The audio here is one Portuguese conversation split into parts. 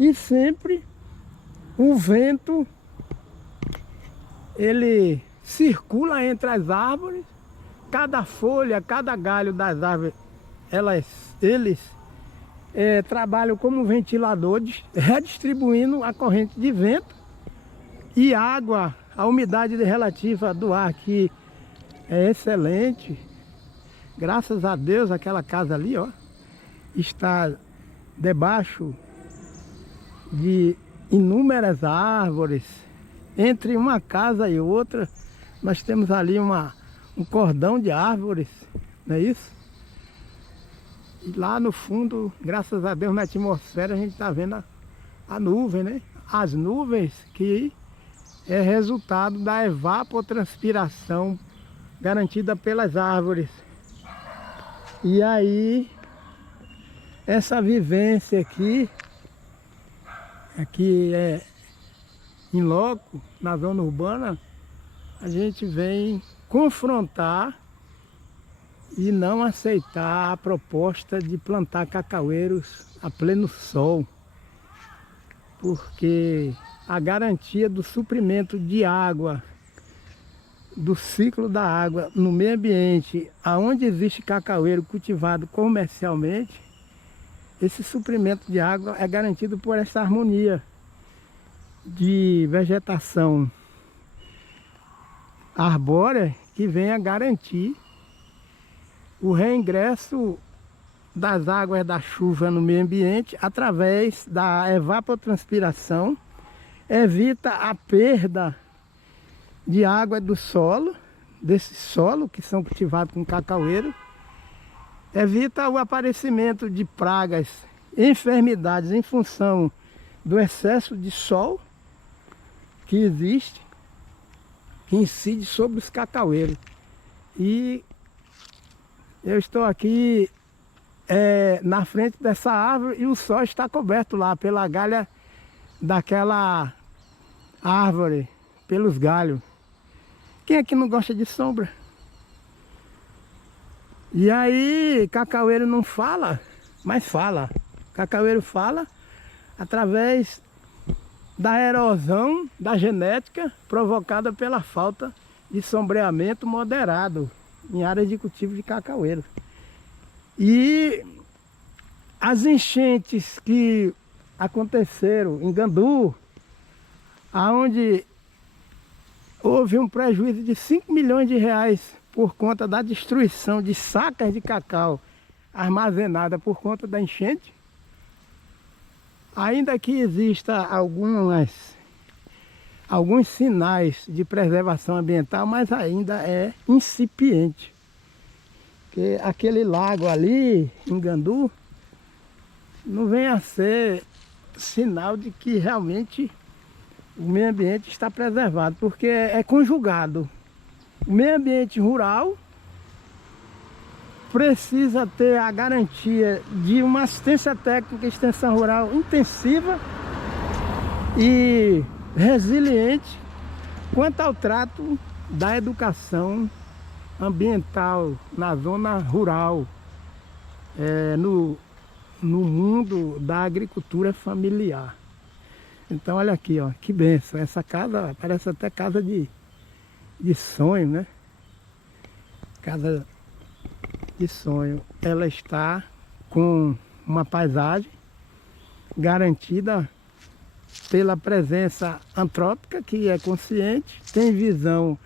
E sempre o vento, ele circula entre as árvores, cada folha, cada galho das árvores, eles trabalham como ventiladores, redistribuindo a corrente de vento e água, a umidade relativa do ar aqui é excelente. Graças a Deus, aquela casa ali, ó, está debaixo de inúmeras árvores. Entre uma casa e outra, nós temos ali um cordão de árvores, não é isso? E lá no fundo, graças a Deus, na atmosfera, a gente está vendo a nuvem, né? As nuvens que é resultado da evapotranspiração garantida pelas árvores. E aí, essa vivência aqui é em loco, na zona urbana, a gente vem confrontar e não aceitar a proposta de plantar cacaueiros a pleno sol, porque a garantia do suprimento de água, do ciclo da água no meio ambiente, aonde existe cacaueiro cultivado comercialmente, esse suprimento de água é garantido por essa harmonia de vegetação arbórea que vem a garantir o reingresso das águas da chuva no meio ambiente através da evapotranspiração, evita a perda de água do solo, desse solo que são cultivados com cacaueiro, evita o aparecimento de pragas, enfermidades em função do excesso de sol que existe, que incide sobre os cacaueiros. E eu estou aqui na frente dessa árvore e o sol está coberto lá pela galha daquela árvore, pelos galhos. Quem é que não gosta de sombra? E aí, cacaueiro não fala, mas fala. Cacaueiro fala através da erosão da genética provocada pela falta de sombreamento moderado em áreas de cultivo de cacaueiro. E as enchentes que aconteceram em Gandu, aonde houve um prejuízo de 5 milhões de reais por conta da destruição de sacas de cacau armazenada por conta da enchente, ainda que exista alguns sinais de preservação ambiental, mas ainda é incipiente. Porque aquele lago ali, em Gandu, não vem a ser sinal de que realmente o meio ambiente está preservado, porque é conjugado. O meio ambiente rural precisa ter a garantia de uma assistência técnica e extensão rural intensiva e resiliente quanto ao trato da educação ambiental na zona rural, no mundo da agricultura familiar. Então olha aqui, ó, que benção. Essa casa parece até casa de sonho, né? Casa de sonho. Ela está com uma paisagem garantida pela presença antrópica, que é consciente, tem visão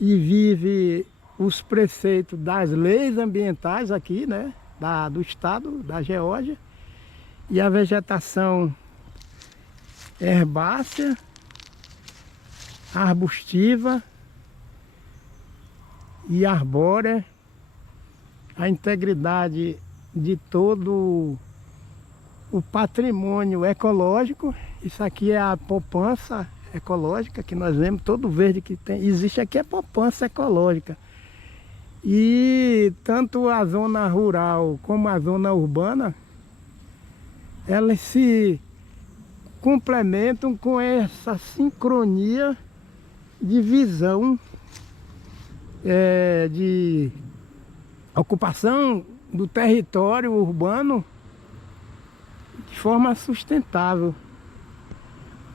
e vive os preceitos das leis ambientais aqui, né? Do estado, da Geórgia. E a vegetação herbácea, arbustiva e arbórea, a integridade de todo o patrimônio ecológico. Isso aqui é a poupança ecológica que nós vemos, todo verde que tem, existe aqui é poupança ecológica. E tanto a zona rural como a zona urbana, elas se complementam com essa sincronia de visão, de ocupação do território urbano de de forma sustentável.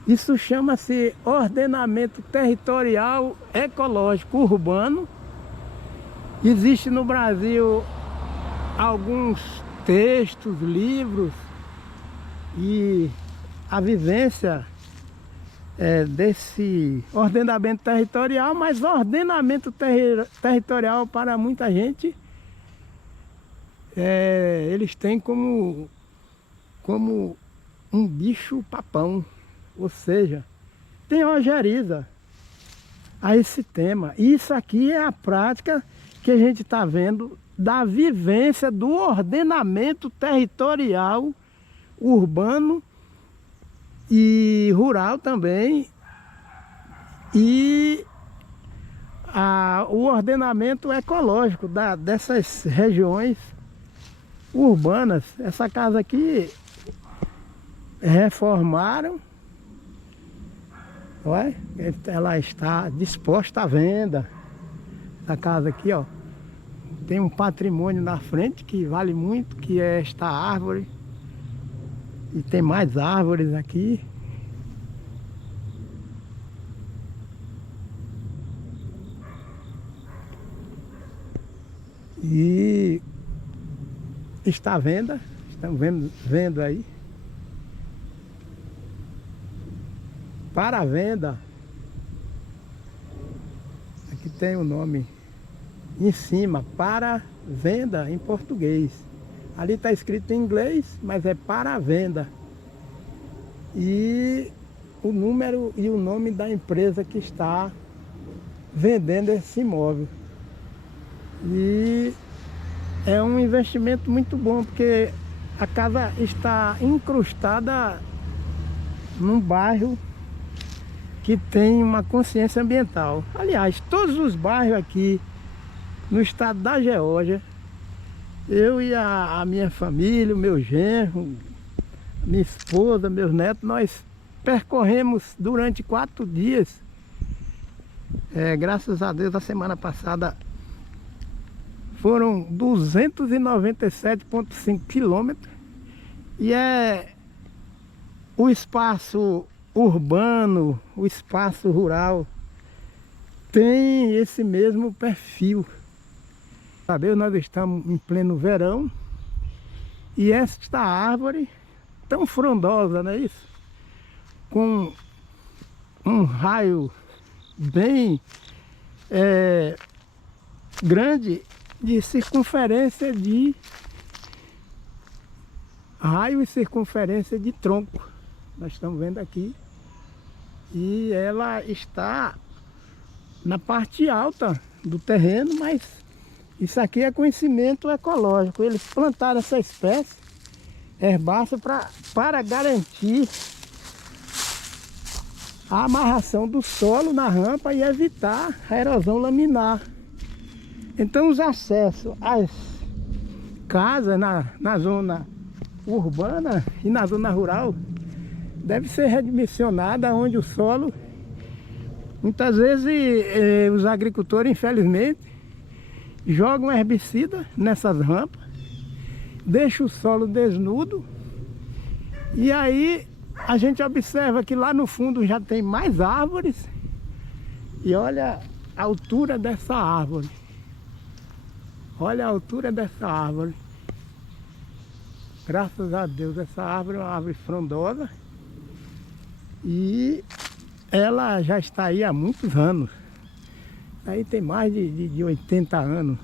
Isso chama-se ordenamento territorial ecológico urbano. Existe no Brasil alguns textos, livros e a vivência desse ordenamento territorial, mas o ordenamento territorial para muita gente eles têm como um bicho papão, ou seja, tem ojeriza a esse tema. Isso aqui é a prática que a gente está vendo da vivência do ordenamento territorial urbano e rural também, e o ordenamento ecológico dessas regiões urbanas. Essa casa aqui reformaram, olha, ela está disposta à venda. Essa casa aqui, ó, tem um patrimônio na frente que vale muito, que é esta árvore. E tem mais árvores aqui. E está à venda, estamos vendo aí. Para a venda. Aqui tem o nome em cima, para venda em português. Ali está escrito em inglês, mas é para venda. E o número e o nome da empresa que está vendendo esse imóvel. E é um investimento muito bom, porque a casa está incrustada num bairro que tem uma consciência ambiental. Aliás, todos os bairros aqui no estado da Geórgia, eu e a minha família, o meu genro, minha esposa, meus netos, nós percorremos durante 4 dias. Graças a Deus, a semana passada foram 297,5 quilômetros. E o espaço urbano, o espaço rural, tem esse mesmo perfil. Sabe, nós estamos em pleno verão e esta árvore tão frondosa, não é isso? Com um raio bem grande de circunferência de raio e circunferência de tronco. Nós estamos vendo aqui. E ela está na parte alta do terreno, mas isso aqui é conhecimento ecológico. Eles plantaram essa espécie herbácea para garantir a amarração do solo na rampa e evitar a erosão laminar. Então os acessos às casas na zona urbana e na zona rural deve ser redimensionada, onde o solo, muitas vezes os agricultores, infelizmente, jogam herbicida nessas rampas, deixam o solo desnudo, e aí a gente observa que lá no fundo já tem mais árvores. E olha a altura dessa árvore. Olha a altura dessa árvore. Graças a Deus, essa árvore é uma árvore frondosa. E ela já está aí há muitos anos. Aí tem mais de 80 anos,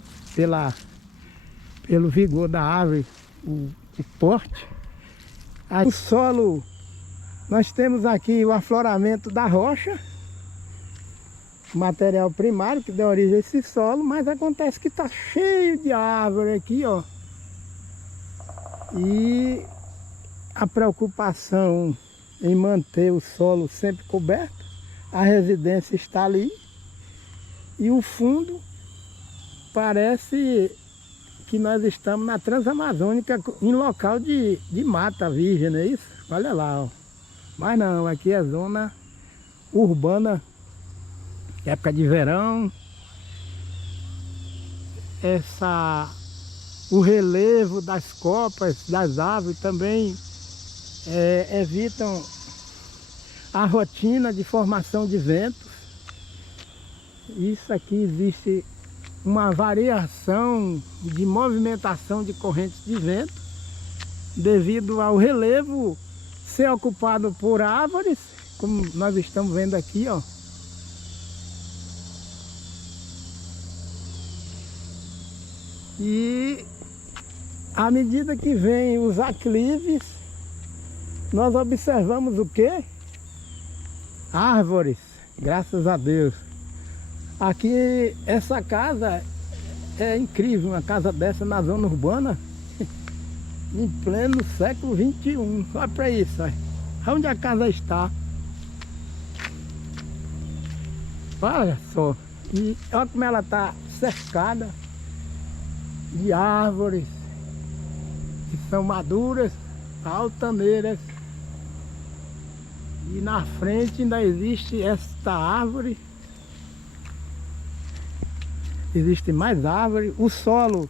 pelo vigor da árvore, o porte. Aí, o solo, nós temos aqui o afloramento da rocha, material primário que dá origem a esse solo, mas acontece que está cheio de árvore aqui, ó. E a preocupação em manter o solo sempre coberto, a residência está ali, e o fundo parece que nós estamos na Transamazônica, em local de mata virgem, não é isso? Olha lá, ó. Mas não, aqui é zona urbana, época de verão. O relevo das copas, das árvores também evitam a rotina de formação de ventos. Isso aqui existe uma variação de movimentação de correntes de vento devido ao relevo ser ocupado por árvores, como nós estamos vendo aqui, ó. E à medida que vem os aclives, nós observamos o quê? Árvores, graças a Deus. Aqui, essa casa é incrível, uma casa dessa na zona urbana, em pleno século XXI. Olha para isso, olha. Onde a casa está. Olha só. E olha como ela está cercada de árvores que são maduras, altaneiras. E na frente ainda existe esta árvore. Existe mais árvore. O solo,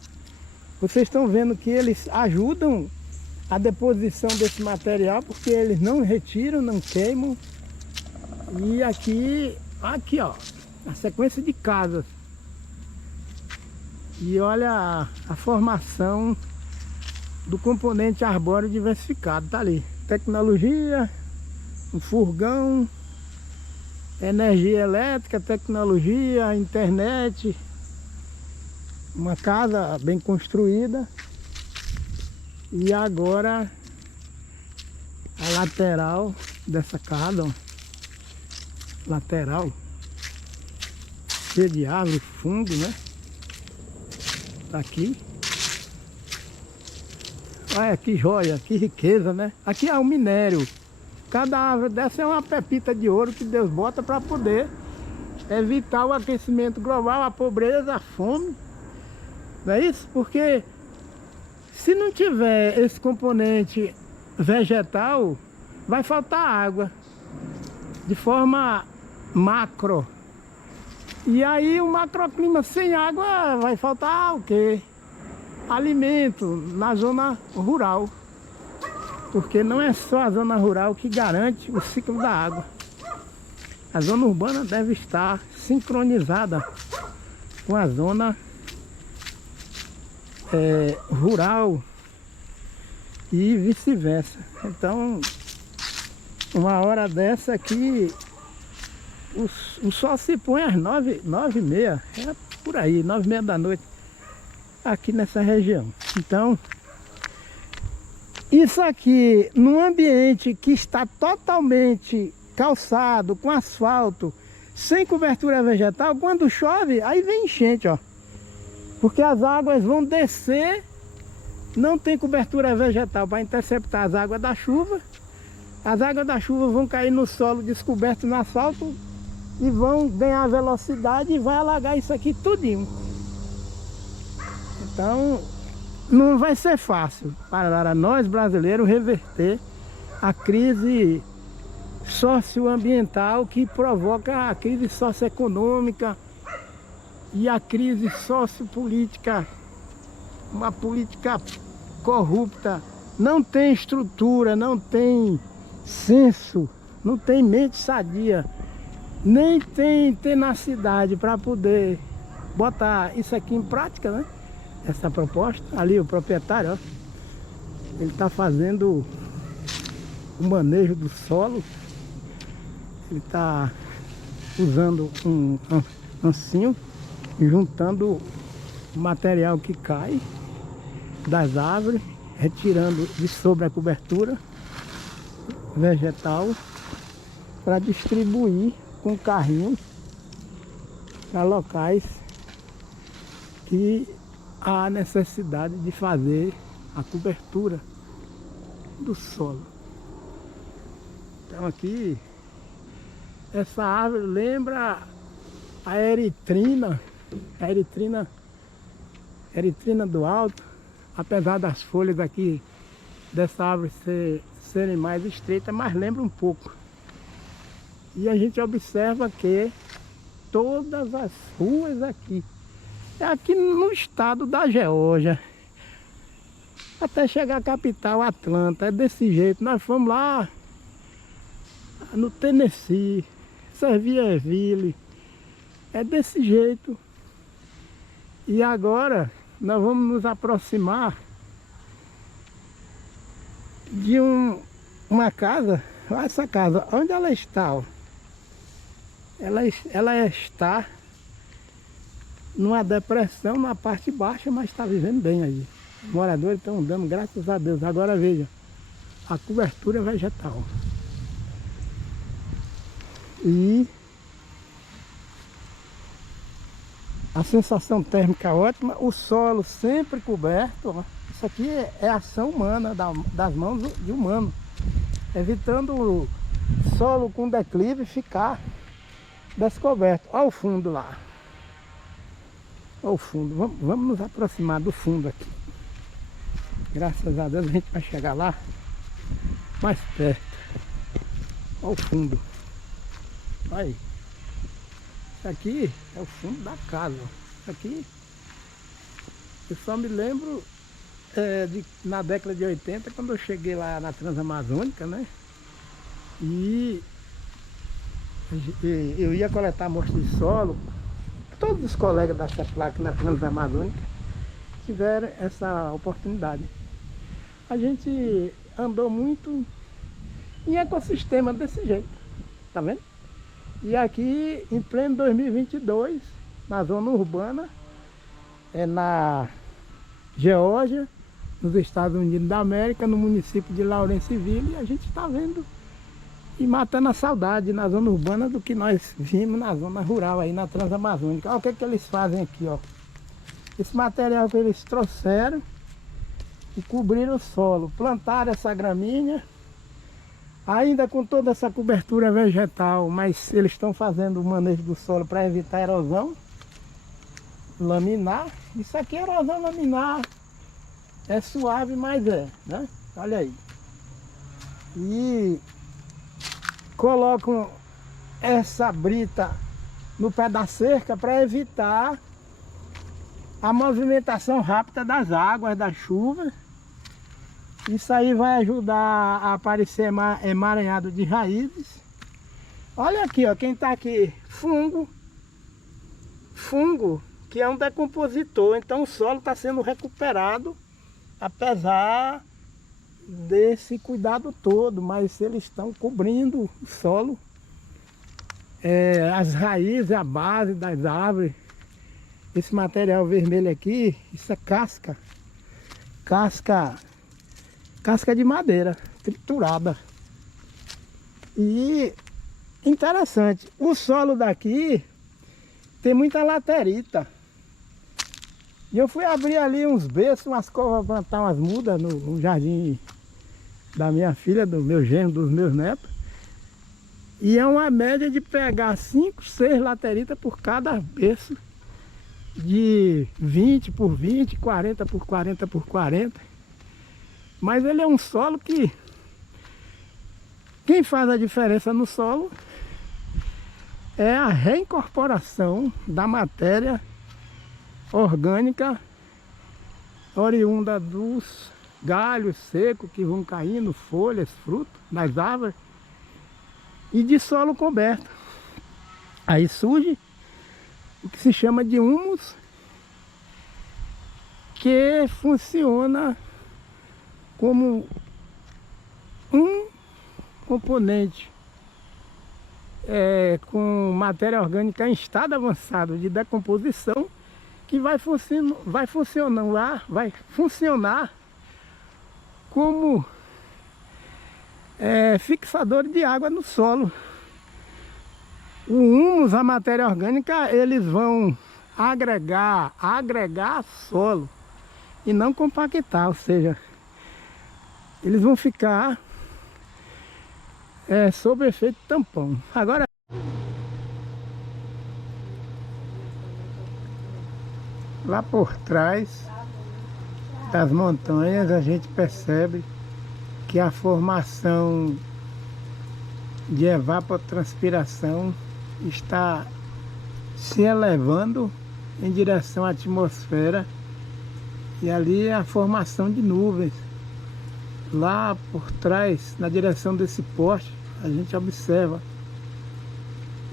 vocês estão vendo que eles ajudam a deposição desse material, porque eles não retiram, não queimam. E aqui ó, a sequência de casas. E olha a formação do componente arbóreo diversificado, tá ali. Tecnologia, um furgão, energia elétrica, tecnologia, internet. Uma casa bem construída. E agora a lateral dessa casa, ó. Lateral cheia de árvore, fundo, né? Tá aqui. Olha que joia, que riqueza, né? Aqui é o minério. Cada árvore dessa é uma pepita de ouro que Deus bota para poder evitar o aquecimento global, a pobreza, a fome. Não é isso? Porque se não tiver esse componente vegetal, vai faltar água de forma macro. E aí o macroclima sem água vai faltar o quê? Alimento na zona rural. Porque não é só a zona rural que garante o ciclo da água. A zona urbana deve estar sincronizada com a zona rural e vice-versa. Então, uma hora dessa aqui, o sol se põe às 9h30, é por aí, 9h30 da noite, aqui nessa região. Então, isso aqui, num ambiente que está totalmente calçado, com asfalto, sem cobertura vegetal, quando chove, aí vem enchente, ó. Porque as águas vão descer, não tem cobertura vegetal para interceptar as águas da chuva. As águas da chuva vão cair no solo descoberto no asfalto e vão ganhar velocidade e vai alagar isso aqui tudinho. Então, não vai ser fácil para nós brasileiros reverter a crise socioambiental que provoca a crise socioeconômica e a crise sociopolítica. Uma política corrupta, não tem estrutura, não tem senso, não tem mente sadia, nem tem tenacidade para poder botar isso aqui em prática, né? Essa proposta. Ali o proprietário, ó, ele está fazendo o manejo do solo. Ele está usando um ancinho e juntando o material que cai das árvores, retirando de sobre a cobertura vegetal para distribuir com carrinho para locais que há necessidade de fazer a cobertura do solo. Então aqui, essa árvore lembra a eritrina do alto, apesar das folhas aqui dessa árvore serem mais estreitas, mas lembra um pouco. E a gente observa que todas as ruas aqui, é aqui no estado da Geórgia, até chegar à capital, Atlanta. É desse jeito. Nós fomos lá no Tennessee, Servierville. É desse jeito. E agora nós vamos nos aproximar de uma casa. Olha essa casa, onde ela está? Ó. Ela está numa depressão na parte baixa, mas está vivendo bem aí. Os moradores estão dando graças a Deus. Agora veja, a cobertura vegetal. E a sensação térmica ótima, o solo sempre coberto. Ó. Isso aqui é ação humana, das mãos de humano, evitando o solo com declive ficar descoberto. Olha o fundo lá. Olha o fundo. Vamos nos aproximar do fundo aqui. Graças a Deus a gente vai chegar lá mais perto. Olha o fundo. Olha aí. Isso aqui é o fundo da casa. Isso aqui eu só me lembro na década de 80, quando eu cheguei lá na Transamazônica, né? E eu ia coletar amostra de solo. Todos os colegas da CEPLAC na Transamazônica tiveram essa oportunidade. A gente andou muito em ecossistema desse jeito, tá vendo? E aqui em pleno 2022, na zona urbana, na Geórgia, nos Estados Unidos da América, no município de Lawrenceville, a gente está vendo e matando a saudade na zona urbana do que nós vimos na zona rural aí na Transamazônica. Olha o que eles fazem aqui, ó. Esse material que eles trouxeram e cobriram o solo, plantaram essa gramínea, ainda com toda essa cobertura vegetal, mas eles estão fazendo o manejo do solo para evitar erosão laminar. Isso aqui é erosão laminar, é suave, mas né? Olha aí. E colocam essa brita no pé da cerca para evitar a movimentação rápida das águas, da chuva. Isso aí vai ajudar a aparecer emaranhado de raízes. Olha aqui, ó, quem está aqui, fungo, que é um decompositor. Então o solo está sendo recuperado, apesar desse cuidado todo, mas eles estão cobrindo o solo, as raízes, a base das árvores. Esse material vermelho aqui, isso é casca de madeira triturada. E interessante, o solo daqui tem muita laterita. E eu fui abrir ali uns berços, umas covas, plantar umas mudas no jardim da minha filha, do meu genro, dos meus netos. E é uma média de pegar 5, 6 lateritas por cada berço, de 20 por 20, 40 por 40 por 40. Mas ele é um solo que quem faz a diferença no solo é a reincorporação da matéria orgânica oriunda dos galhos secos que vão caindo, folhas, frutos das árvores e de solo coberto. Aí surge o que se chama de humus, que funciona como um componente com matéria orgânica em estado avançado de decomposição, que vai funcionar como fixador de água no solo. O humus, a matéria orgânica, eles vão agregar solo e não compactar, ou seja, eles vão ficar sob efeito tampão. Agora, lá por trás das montanhas a gente percebe que a formação de evapotranspiração está se elevando em direção à atmosfera E ali é a formação de nuvens. Lá por trás, na direção desse poste, a gente observa.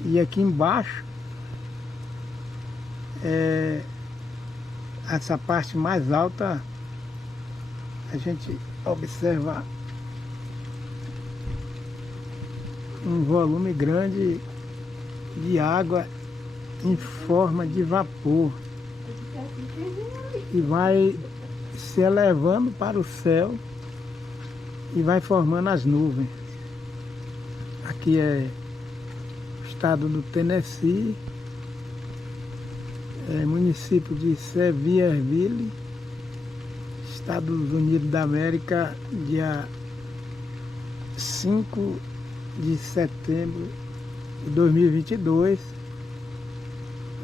E aqui embaixo, essa parte mais alta, a gente observa um volume grande de água em forma de vapor, e vai se elevando para o céu e vai formando as nuvens. Aqui é o estado do Tennessee, município de Sevierville, Estados Unidos da América, dia 5 de setembro de 2022.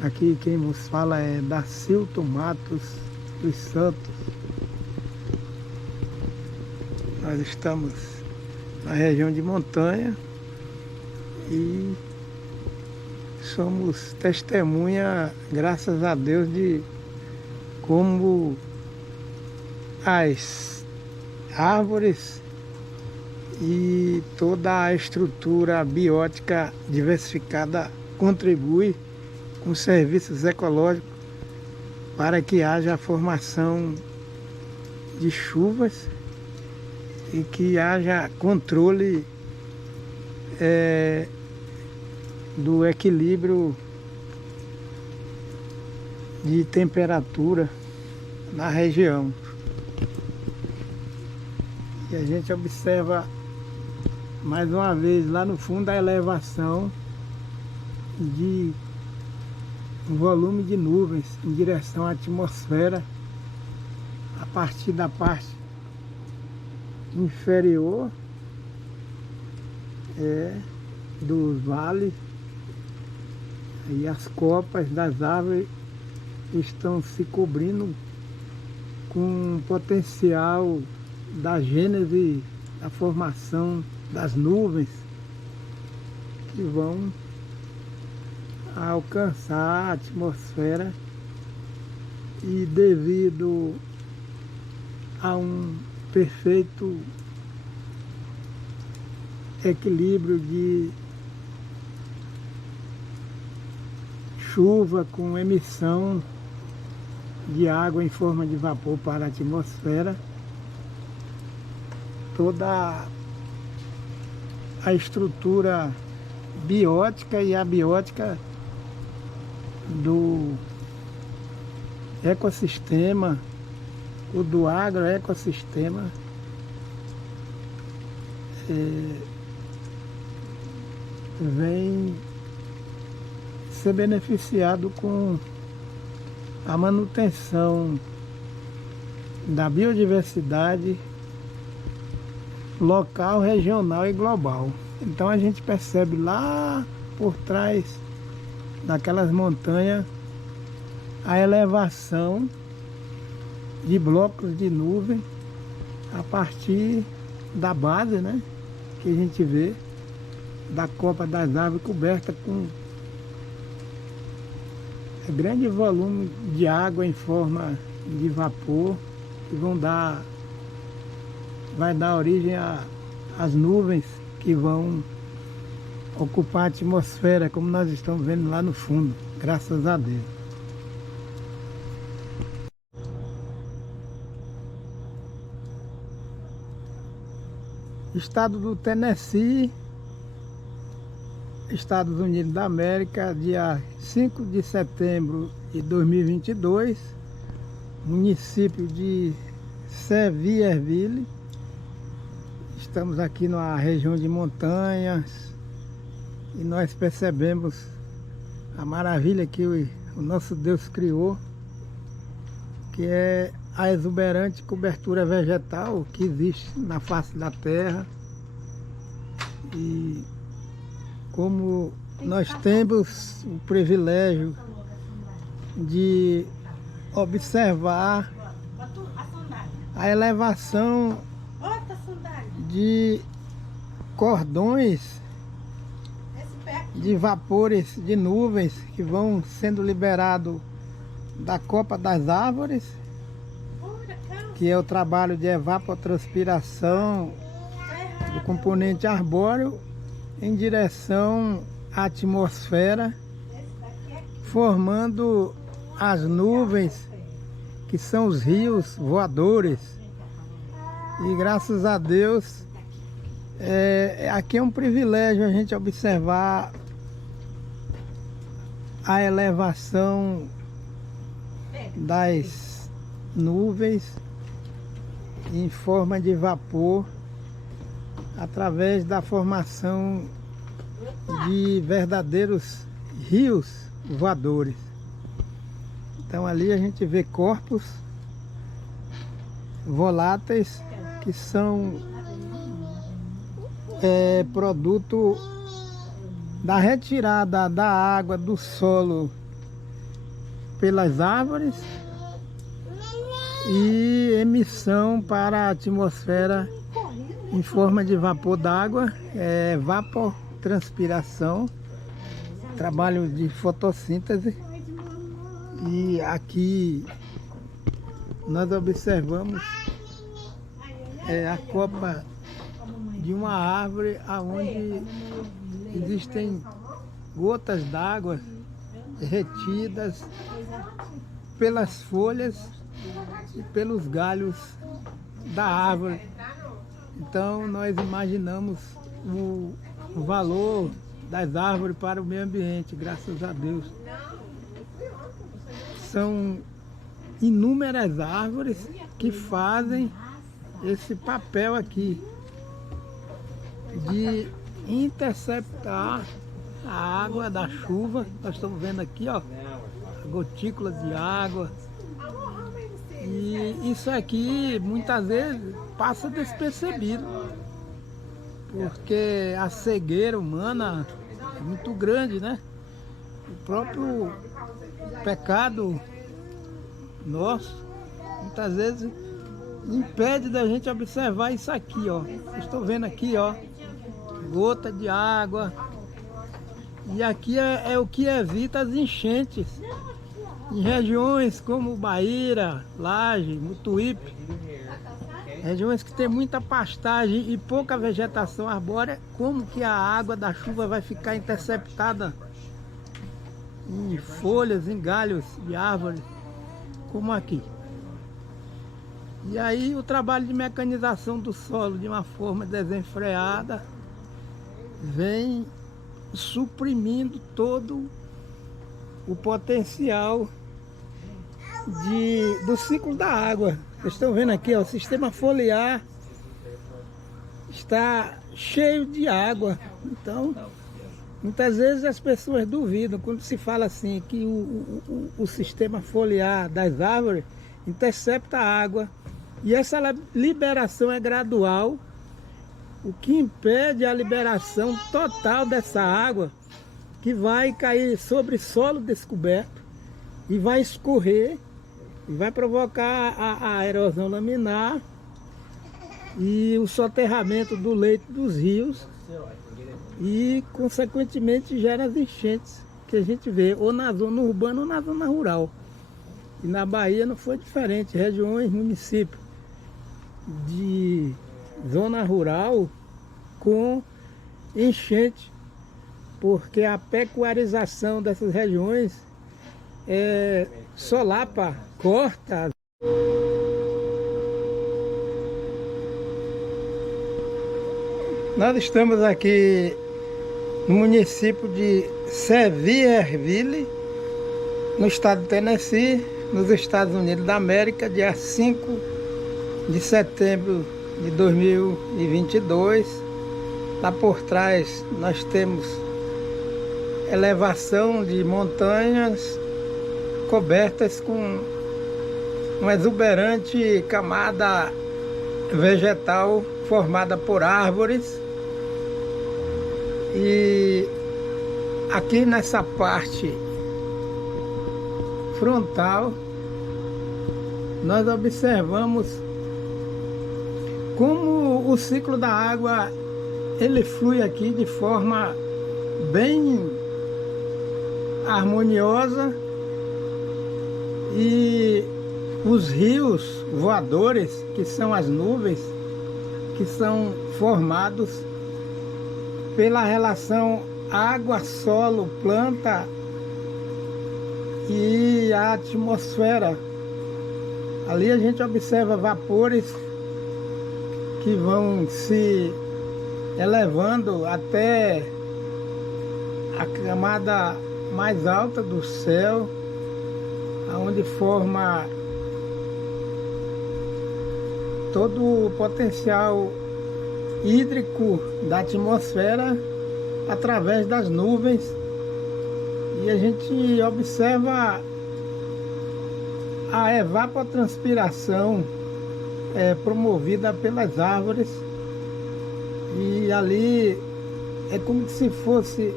Aqui quem vos fala é Dacilton Matos dos Santos. Nós estamos na região de montanha e somos testemunha, graças a Deus, de como as árvores e toda a estrutura biótica diversificada contribui com serviços ecológicos para que haja a formação de chuvas e que haja controle do equilíbrio de temperatura na região. E a gente observa mais uma vez lá no fundo a elevação de um volume de nuvens em direção à atmosfera, a partir da parte inferior dos vales, e as copas das árvores estão se cobrindo com o potencial da gênese, da formação das nuvens que vão alcançar a atmosfera, e devido a um perfeito equilíbrio de chuva com emissão de água em forma de vapor para a atmosfera, toda a estrutura biótica e abiótica do ecossistema, o do agroecossistema, vem ser beneficiado com a manutenção da biodiversidade local, regional e global. Então a gente percebe lá por trás daquelas montanhas a elevação de blocos de nuvem a partir da base, né, que a gente vê da copa das árvores coberta com grande volume de água em forma de vapor, que vai dar origem às nuvens que vão ocupar a atmosfera, como nós estamos vendo lá no fundo, graças a Deus. Estado do Tennessee, Estados Unidos da América, dia 5 de setembro de 2022, município de Sevierville. Estamos aqui na região de montanhas e nós percebemos a maravilha que o nosso Deus criou, que é a exuberante cobertura vegetal que existe na face da terra. E como nós temos o privilégio de observar a elevação de cordões de vapores, de nuvens que vão sendo liberados da copa das árvores que é o trabalho de evapotranspiração do componente arbóreo em direção à atmosfera, formando as nuvens, que são os rios voadores. E graças a Deus, aqui é um privilégio a gente observar a elevação das nuvens em forma de vapor através da formação de verdadeiros rios voadores. Então ali a gente vê corpos voláteis que são produto da retirada da água do solo pelas árvores e emissão para a atmosfera em forma de vapor d'água, evapotranspiração, trabalho de fotossíntese. E aqui nós observamos a copa de uma árvore onde existem gotas d'água retidas pelas folhas e pelos galhos da árvore. Então nós imaginamos o valor das árvores para o meio ambiente, graças a Deus. São inúmeras árvores que fazem esse papel aqui de interceptar a água da chuva. Nós estamos vendo aqui, ó, gotículas de água. E isso aqui muitas vezes passa despercebido, porque a cegueira humana é muito grande, né? O próprio pecado nosso muitas vezes impede da gente observar isso aqui, ó. Estou vendo aqui, ó, gota de água. E aqui é o que evita as enchentes em regiões como Bahia, Laje, Mutuípe, regiões que tem muita pastagem e pouca vegetação arbórea. Como que a água da chuva vai ficar interceptada em folhas, em galhos de árvores, como aqui? E aí o trabalho de mecanização do solo de uma forma desenfreada vem suprimindo todo o potencial do ciclo da água. Vocês estão vendo aqui, ó, o sistema foliar está cheio de água. Então, muitas vezes as pessoas duvidam quando se fala assim que o sistema foliar das árvores intercepta a água. E essa liberação é gradual, o que impede a liberação total dessa água, que vai cair sobre solo descoberto e vai escorrer e vai provocar a erosão laminar e o soterramento do leito dos rios e, consequentemente, gera as enchentes que a gente vê ou na zona urbana ou na zona rural. E na Bahia não foi diferente, regiões, municípios de zona rural com enchente, porque a pecuarização dessas regiões solapa, corta. Nós estamos aqui no município de Sevierville, no estado de Tennessee, nos Estados Unidos da América, dia 5 de setembro de 2022. Lá por trás nós temos elevação de montanhas cobertas com uma exuberante camada vegetal formada por árvores. E aqui nessa parte frontal nós observamos como o ciclo da água ele flui aqui de forma bem harmoniosa e os rios voadores, que são as nuvens, que são formados pela relação água, solo, planta e a atmosfera. Ali a gente observa vapores que vão se elevando até a camada mais alta do céu, onde forma todo o potencial hídrico da atmosfera através das nuvens. E a gente observa a evapotranspiração promovida pelas árvores, e ali é como se fosse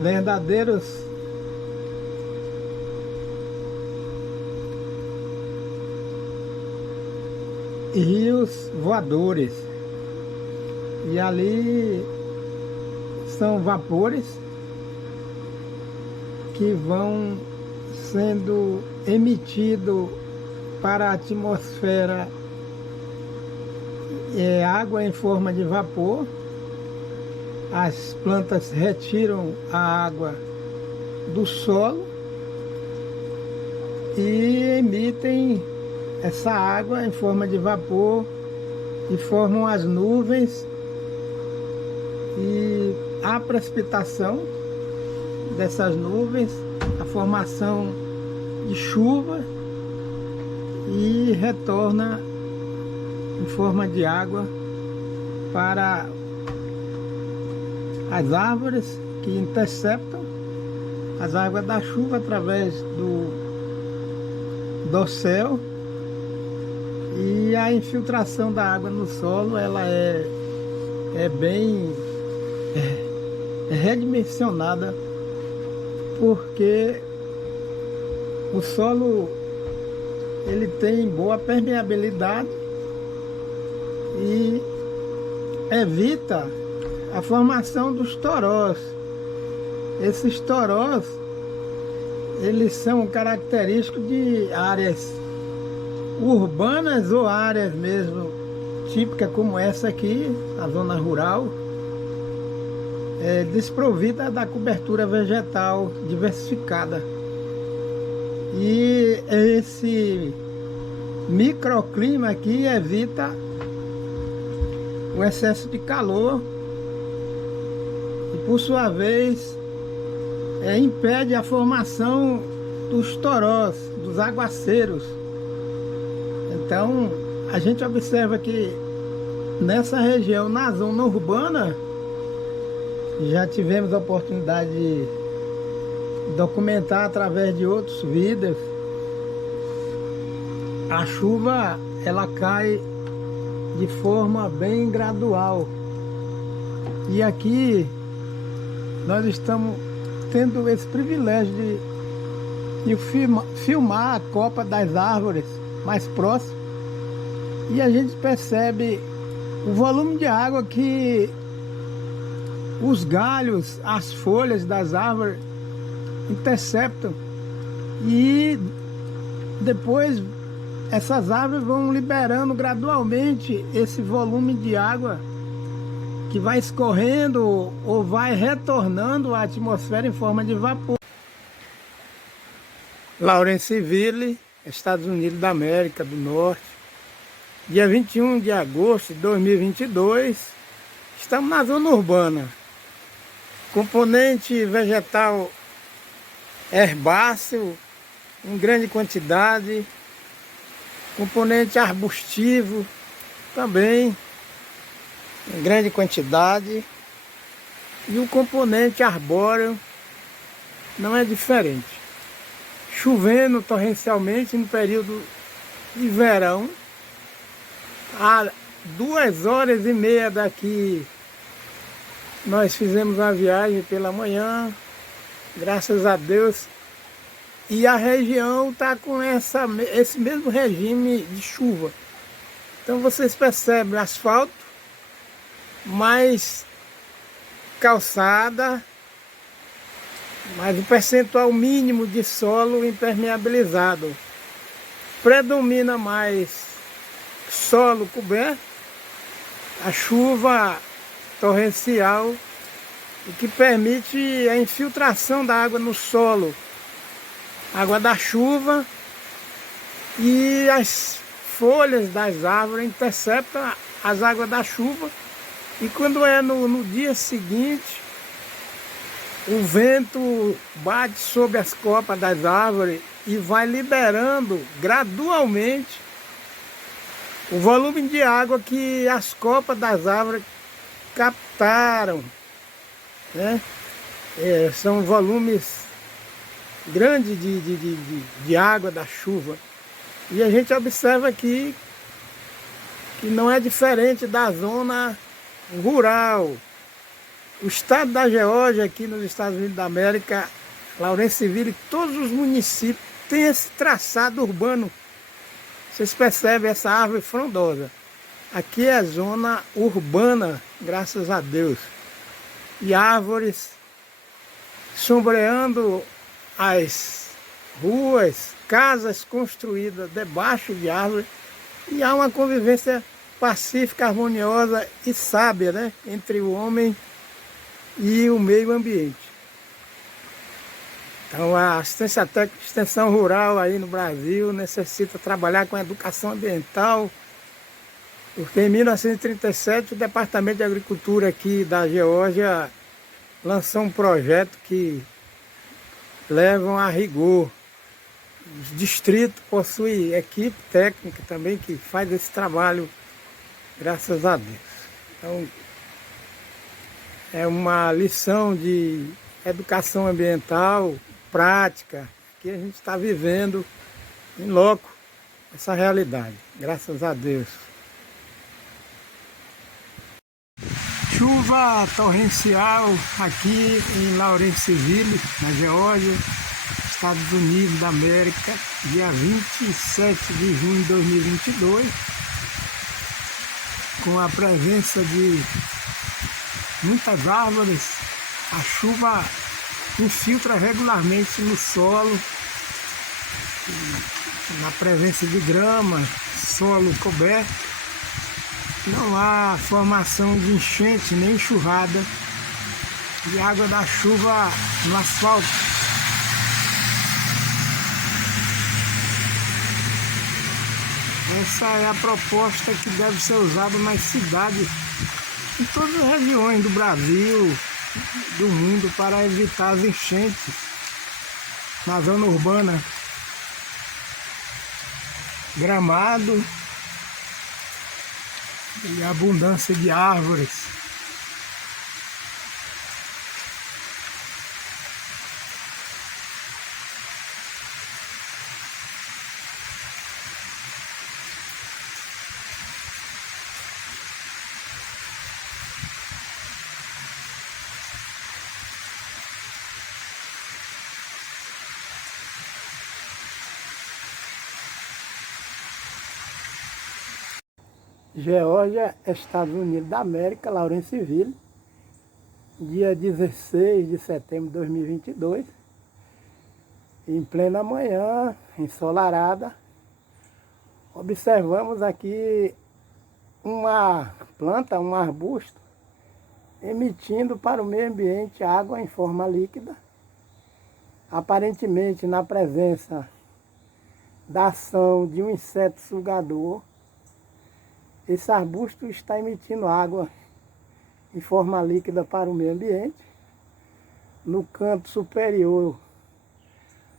verdadeiros rios voadores. E ali são vapores que vão sendo emitidos para a atmosfera, água em forma de vapor. As plantas retiram a água do solo e emitem essa água em forma de vapor e formam as nuvens, e a precipitação dessas nuvens, a formação de chuva, e retorna em forma de água para as árvores, que interceptam as águas da chuva através do céu. E a infiltração da água no solo, ela é bem redimensionada, porque o solo ele tem boa permeabilidade e evita a formação dos torós. Esses torós, eles são característicos de áreas urbanas ou áreas mesmo típicas como essa aqui, a zona rural, desprovida da cobertura vegetal diversificada. E esse microclima aqui evita o excesso de calor e, por sua vez, impede a formação dos torós, dos aguaceiros. Então, a gente observa que nessa região, na zona urbana, já tivemos a oportunidade de documentar através de outros vídeos, a chuva ela cai de forma bem gradual. E aqui nós estamos tendo esse privilégio de filmar a copa das árvores mais próximo, e a gente percebe o volume de água que os galhos, as folhas das árvores interceptam, e depois essas árvores vão liberando gradualmente esse volume de água que vai escorrendo ou vai retornando à atmosfera em forma de vapor. Lawrenceville, Estados Unidos da América do Norte, dia 21 de agosto de 2022, estamos na zona urbana. Componente vegetal herbáceo em grande quantidade, componente arbustivo também em grande quantidade, e o componente arbóreo não é diferente. Chovendo torrencialmente no período de verão, a 2h30 daqui nós fizemos a viagem pela manhã, graças a Deus, e a região está com esse mesmo regime de chuva. Então vocês percebem asfalto, mais calçada mas o percentual mínimo de solo impermeabilizado. Predomina mais solo coberto, a chuva torrencial, o que permite a infiltração da água no solo, água da chuva, e as folhas das árvores interceptam as águas da chuva, e quando é no dia seguinte, o vento bate sobre as copas das árvores e vai liberando gradualmente o volume de água que as copas das árvores captaram, né? São volumes grandes de água da chuva. E a gente observa aqui que não é diferente da zona rural. O estado da Geórgia, aqui nos Estados Unidos da América, Lawrenceville, todos os municípios têm esse traçado urbano. Vocês percebem essa árvore frondosa. Aqui é zona urbana, graças a Deus. E árvores sombreando as ruas, casas construídas debaixo de árvores. E há uma convivência pacífica, harmoniosa e sábia, né, entre o homem e o meio ambiente. Então a assistência técnica de extensão rural aí no Brasil necessita trabalhar com a educação ambiental, porque em 1937 o Departamento de Agricultura aqui da Geórgia lançou um projeto que levam a rigor. Os distritos possuem equipe técnica também que faz esse trabalho, graças a Deus. Então, é uma lição de educação ambiental, prática, que a gente está vivendo em loco essa realidade, graças a Deus. Chuva torrencial aqui em Lawrenceville, na Geórgia, Estados Unidos da América, dia 27 de junho de 2022, com a presença de muitas árvores. A chuva infiltra regularmente no solo, na presença de grama, solo coberto. Não há formação de enchente nem enxurrada de água da chuva no asfalto. Essa é a proposta que deve ser usada nas cidades, em todas as regiões do Brasil, do mundo, para evitar as enchentes na zona urbana. Gramado e abundância de árvores. Geórgia, Estados Unidos da América, Lawrenceville, dia 16 de setembro de 2022, em plena manhã, ensolarada, observamos aqui uma planta, um arbusto, emitindo para o meio ambiente água em forma líquida, aparentemente na presença da ação de um inseto sugador. Esse arbusto está emitindo água em forma líquida para o meio ambiente. No canto superior,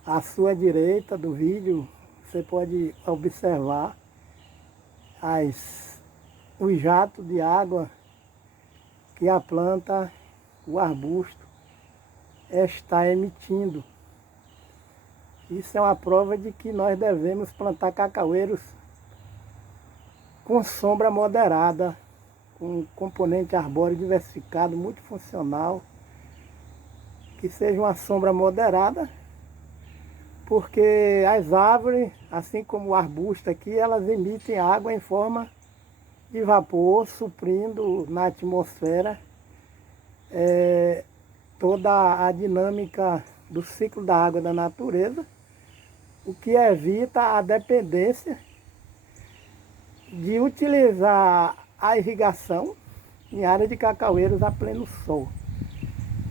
à sua direita do vídeo, você pode observar os jatos de água que a planta, o arbusto, está emitindo. Isso é uma prova de que nós devemos plantar cacaueiros com sombra moderada, com componente arbóreo diversificado, multifuncional, que seja uma sombra moderada, porque as árvores, assim como o arbusto aqui, elas emitem água em forma de vapor, suprindo na atmosfera toda a dinâmica do ciclo da água da natureza, o que evita a dependência de utilizar a irrigação em área de cacaueiros a pleno sol.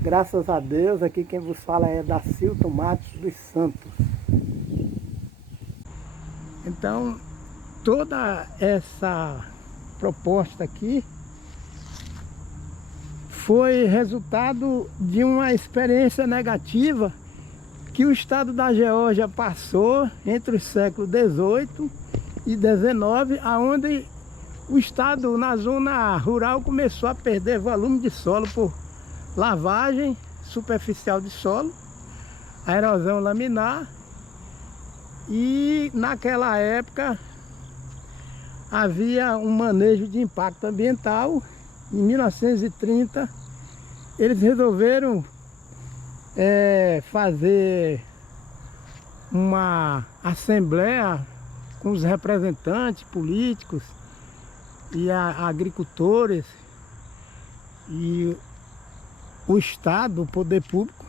Graças a Deus, aqui quem vos fala é Dacilton Matos dos Santos. Então, toda essa proposta aqui foi resultado de uma experiência negativa que o estado da Geórgia passou entre os séculos XVIII e XIX, aonde o estado na zona rural começou a perder volume de solo por lavagem superficial de solo, a erosão laminar, e naquela época havia um manejo de impacto ambiental. Em 1930 eles resolveram fazer uma assembleia com os representantes políticos e agricultores e o Estado, o poder público,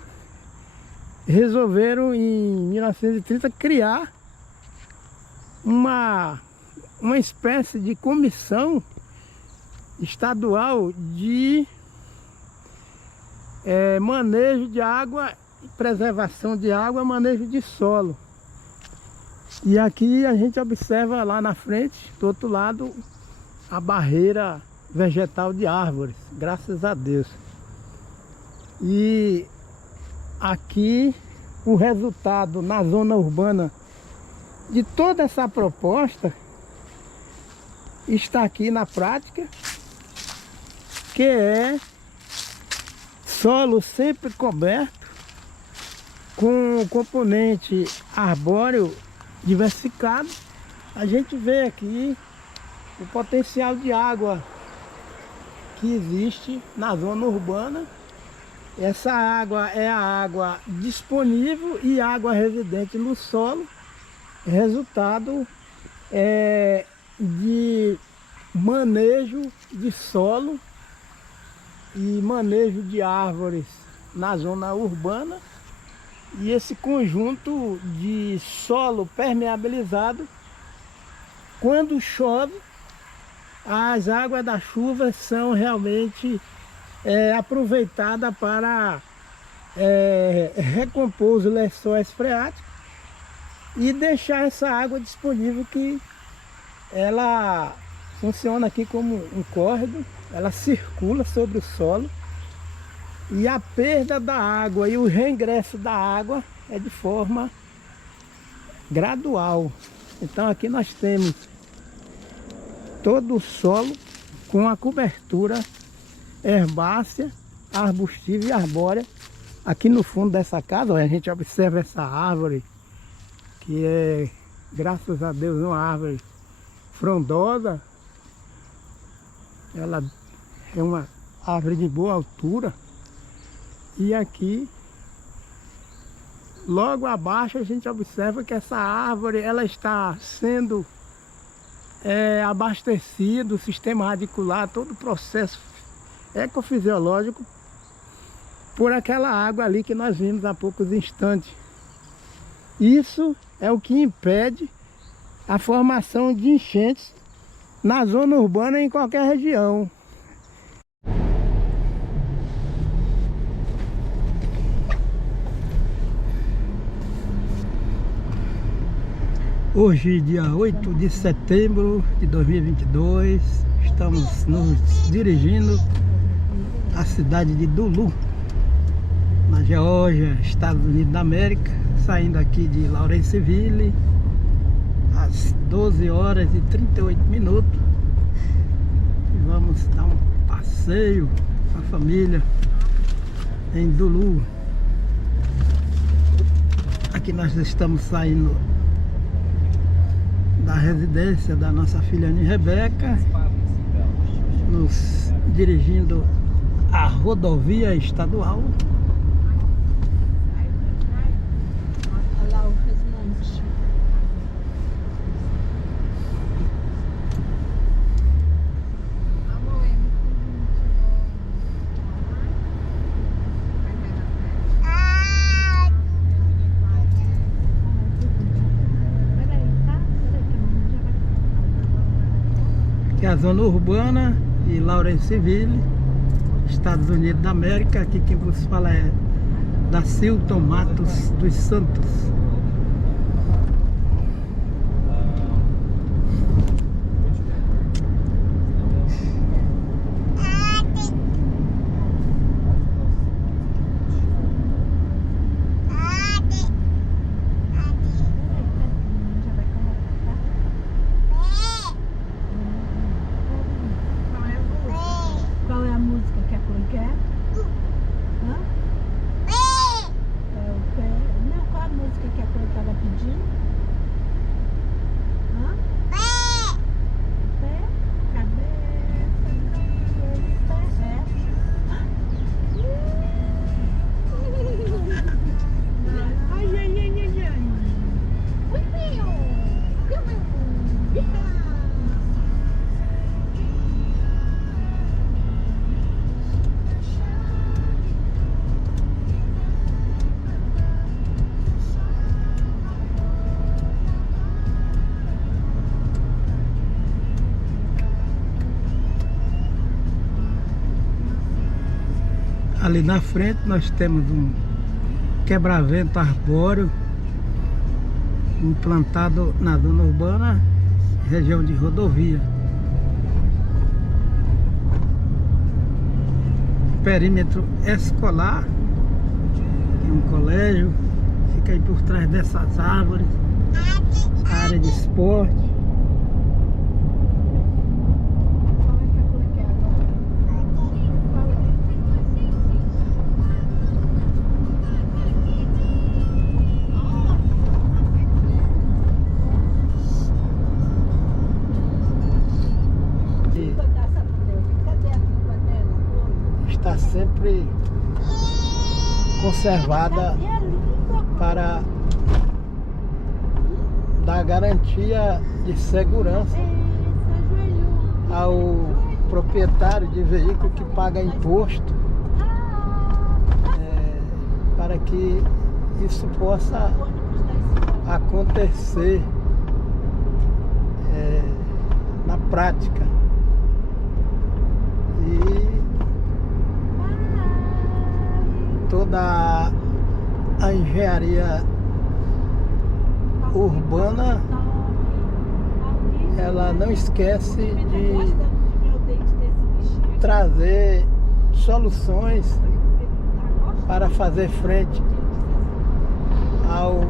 resolveram em 1930 criar uma espécie de comissão estadual de manejo de água, preservação de água, manejo de solo. E aqui a gente observa lá na frente, do outro lado, a barreira vegetal de árvores, graças a Deus. E aqui o resultado na zona urbana de toda essa proposta está aqui na prática, que é solo sempre coberto com componente arbóreo diversificado. A gente vê aqui o potencial de água que existe na zona urbana. Essa água é a água disponível e água residente no solo, resultado de manejo de solo e manejo de árvores na zona urbana, e esse conjunto de solo permeabilizado, quando chove, as águas da chuva são realmente aproveitadas para recompor os lençóis freáticos e deixar essa água disponível, que ela funciona aqui como um córrego, ela circula sobre o solo, e a perda da água e o reingresso da água é de forma gradual. Então aqui nós temos todo o solo com a cobertura herbácea, arbustiva e arbórea. Aqui no fundo dessa casa, ó, a gente observa essa árvore, que é, graças a Deus, uma árvore frondosa. Ela é uma árvore de boa altura. E aqui, logo abaixo, a gente observa que essa árvore ela está sendo abastecido, o sistema radicular, todo o processo ecofisiológico, por aquela água ali que nós vimos há poucos instantes. Isso é o que impede a formação de enchentes na zona urbana em qualquer região. Hoje, dia 8 de setembro de 2022, estamos nos dirigindo à cidade de Duluth, na Geórgia, Estados Unidos da América, saindo aqui de Lawrenceville às 12 horas e 38 minutos. E vamos dar um passeio com a família em Duluth. Aqui nós estamos saindo da residência da nossa filha Anne Rebeca, nos dirigindo à rodovia estadual. zona urbana e Lawrenceville, Estados Unidos da América. Aqui quem vos fala é Dacilton Matos dos Santos. Qual é a música que a Chloe quer? Hã? É o pé. Não, qual a música que a Chloe estava pedindo? Hã? Pé, cabeça, pé. Ai, ai, ai, ai, ai. Ui, meu. Ali na frente nós temos um quebra-vento arbóreo implantado na zona urbana, região de rodovia. Perímetro escolar, tem um colégio, fica aí por trás dessas árvores, área de esporte. Qual é que a Chloe quer agora? Qual é? E Cadê a língua dela, Chloe? está sempre conservada Cadê a língua? para dar garantia de segurança Se ajoelhou. ao proprietário de veículo que paga imposto, para que isso possa O ônibus da escola. acontecer na prática. E toda a engenharia urbana, ela não esquece de trazer soluções para fazer frente ao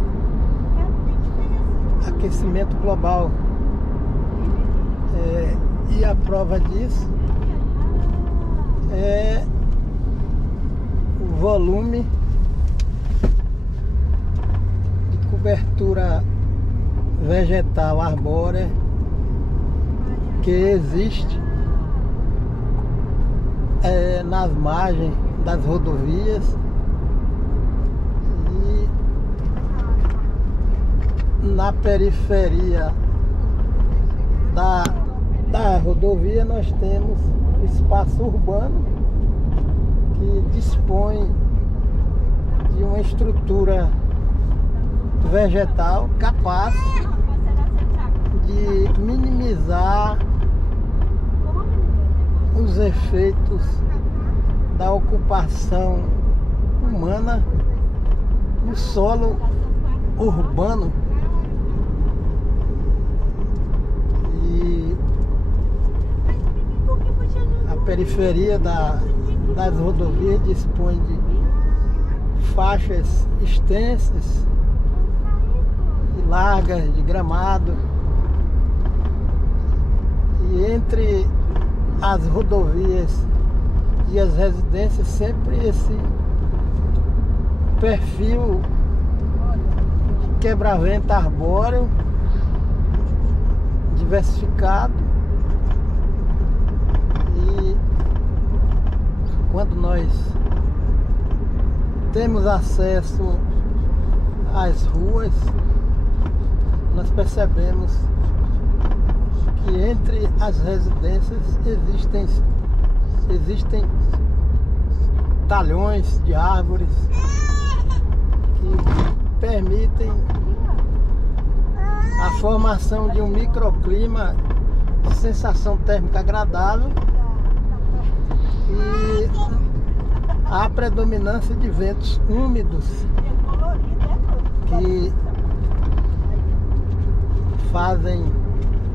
aquecimento global. E a prova disso é o volume de cobertura vegetal arbórea que existe nas margens das rodovias e na periferia da rodovia nós temos o espaço urbano que dispõe de uma estrutura vegetal capaz de minimizar os efeitos da ocupação humana no solo urbano. E a periferia das rodovias dispõe de faixas extensas e largas de gramado, e entre as rodovias e as residências sempre esse perfil de quebra-vento arbóreo diversificado. E quando nós temos acesso às ruas, nós percebemos que entre as residências existem talhões de árvores que permitem a formação de um microclima sensação térmica agradável e a predominância de ventos úmidos que fazem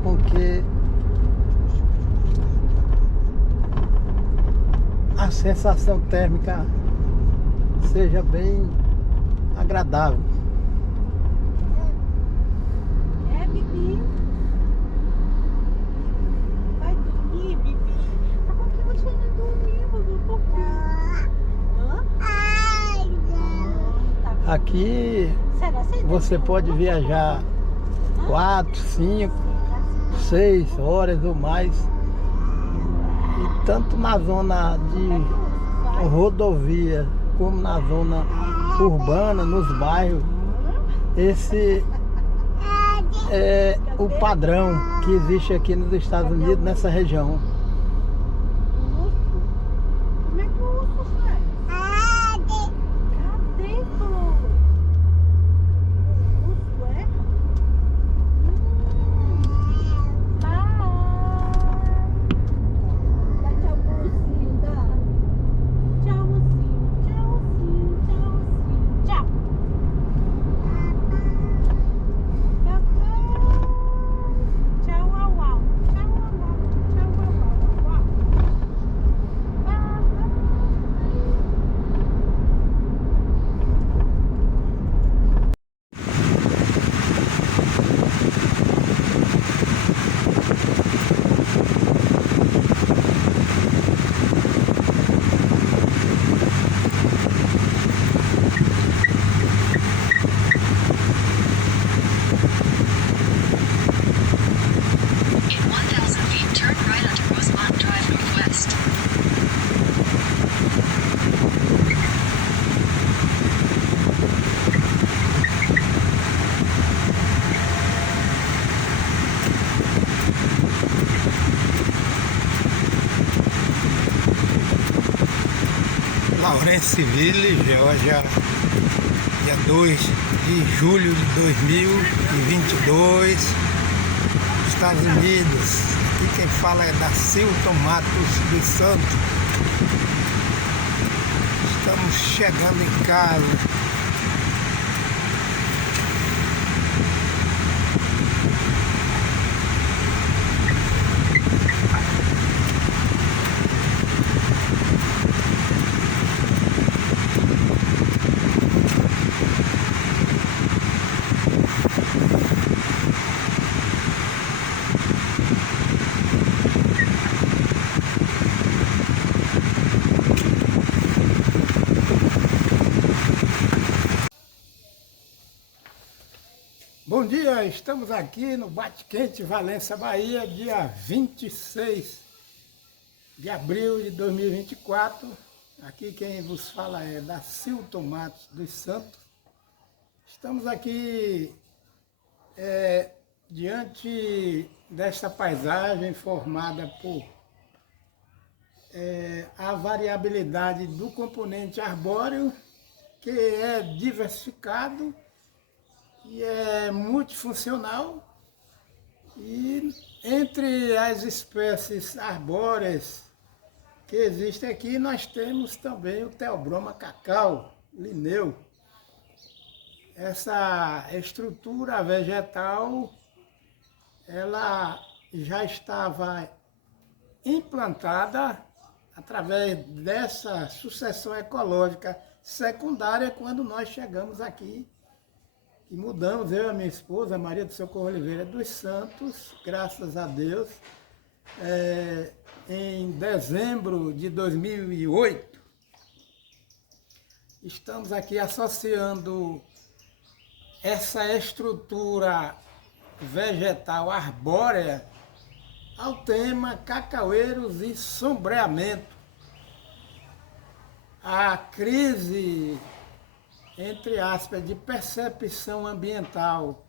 com que a sensação térmica seja bem agradável. É, Bibi. Vai dormir, Bibi. Tá bom que você não dormiu, Bibi, um pouquinho. Hã? Tá. Aqui Será que você pode viajar 4, 5, 6 horas ou mais. E tanto na zona de rodovia como na zona urbana, nos bairros, esse é o padrão que existe aqui nos Estados Unidos, nessa região. Como é que o urso faz? Cadê, Flor? O urso é? Dá tchau pro ursinho, dá. Tchau, ursinho. Tchau, ursinho. Tchau, ursinho. Tchau. Tchau, au, au. Tchau, au, au. Tchau, au, au, au, In 1,000 feet, turn right onto Rosemont Drive Northwest. Lawrenceville, Geórgia, dia 2 de julho de 2022, Estados Unidos. Aqui quem fala é Dacilton Matos dos Santos. Estamos chegando em casa. Bom dia, estamos aqui no Bate Quente, Valença, Bahia, dia 26 de abril de 2024. Aqui quem vos fala é Dacilton Matos dos Santos. Estamos aqui diante desta paisagem formada por a variabilidade do componente arbóreo, que é diversificado e é multifuncional, e entre as espécies arbóreas que existem aqui, nós temos também o Theobroma cacau, Linneu. Essa estrutura vegetal, ela já estava implantada através dessa sucessão ecológica secundária quando nós chegamos aqui e mudamos, eu e a minha esposa, Maria do Socorro Oliveira dos Santos, graças a Deus, em dezembro de 2008. Estamos aqui associando essa estrutura vegetal arbórea ao tema cacaueiros e sombreamento. A crise, entre aspas, de percepção ambiental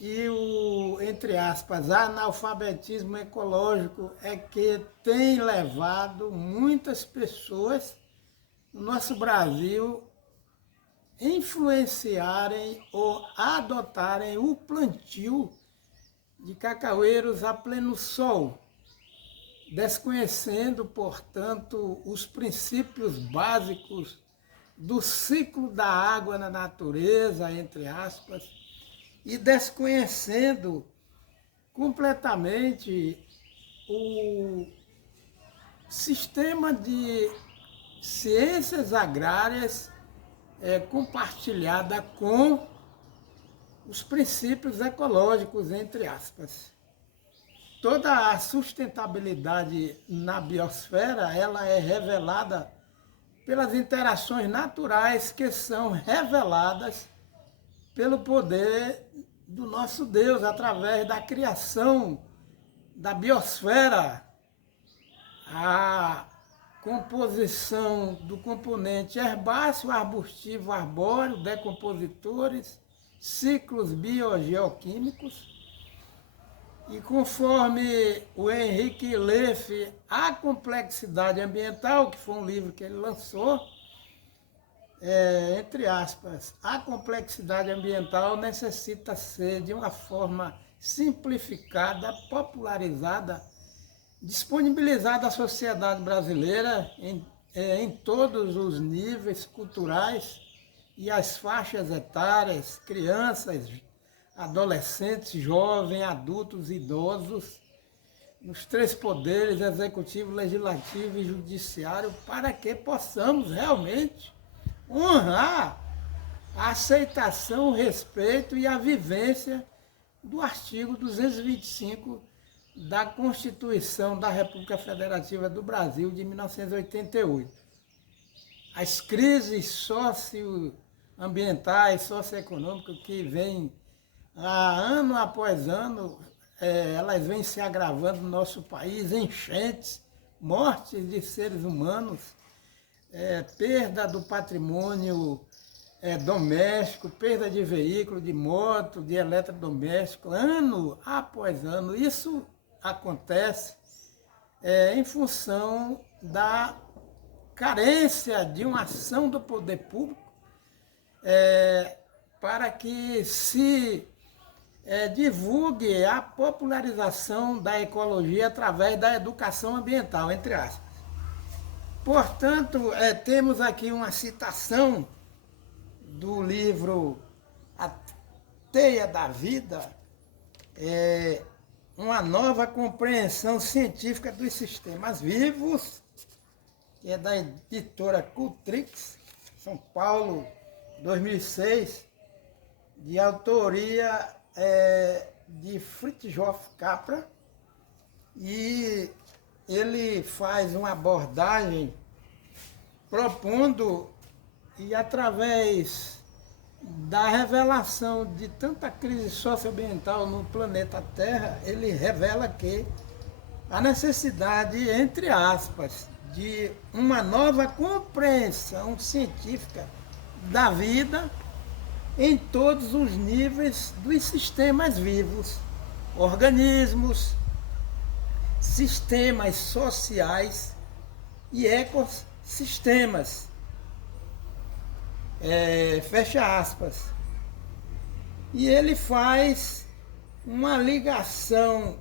e o, entre aspas, analfabetismo ecológico é que tem levado muitas pessoas no nosso Brasil influenciarem ou adotarem o plantio de cacaueiros a pleno sol, desconhecendo, portanto, os princípios básicos do ciclo da água na natureza, entre aspas, e desconhecendo completamente o sistema de ciências agrárias compartilhada com os princípios ecológicos, entre aspas. Toda a sustentabilidade na biosfera, ela é revelada pelas interações naturais que são reveladas pelo poder do nosso Deus, através da criação da biosfera, a composição do componente herbáceo, arbustivo, arbóreo, decompositores, ciclos biogeoquímicos. E conforme o Henrique Leff, A Complexidade Ambiental, que foi um livro que ele lançou, entre aspas, a complexidade ambiental necessita ser de uma forma simplificada, popularizada, disponibilizada à sociedade brasileira em todos os níveis culturais e as faixas etárias, crianças, adolescentes, jovens, adultos, idosos, nos três poderes, executivo, legislativo e judiciário, para que possamos realmente honrar a aceitação, o respeito e a vivência do artigo 225 da Constituição da República Federativa do Brasil de 1988. As crises socioambientais, socioeconômicas que vêm ano após ano, elas vêm se agravando no nosso país, enchentes, mortes de seres humanos, perda do patrimônio doméstico, perda de veículo, de moto, de eletrodoméstico, ano após ano. Isso acontece em função da carência de uma ação do poder público para que se divulgue a popularização da ecologia através da educação ambiental, entre aspas. Portanto, temos aqui uma citação do livro A Teia da Vida, uma nova compreensão científica dos sistemas vivos, que é da editora Cultrix, São Paulo, 2006, de autoria de Fritjof Capra, e ele faz uma abordagem propondo, e através da revelação de tanta crise socioambiental no planeta Terra, ele revela que a necessidade, entre aspas, de uma nova compreensão científica da vida em todos os níveis dos sistemas vivos, organismos, sistemas sociais e ecossistemas. Fecha aspas. E ele faz uma ligação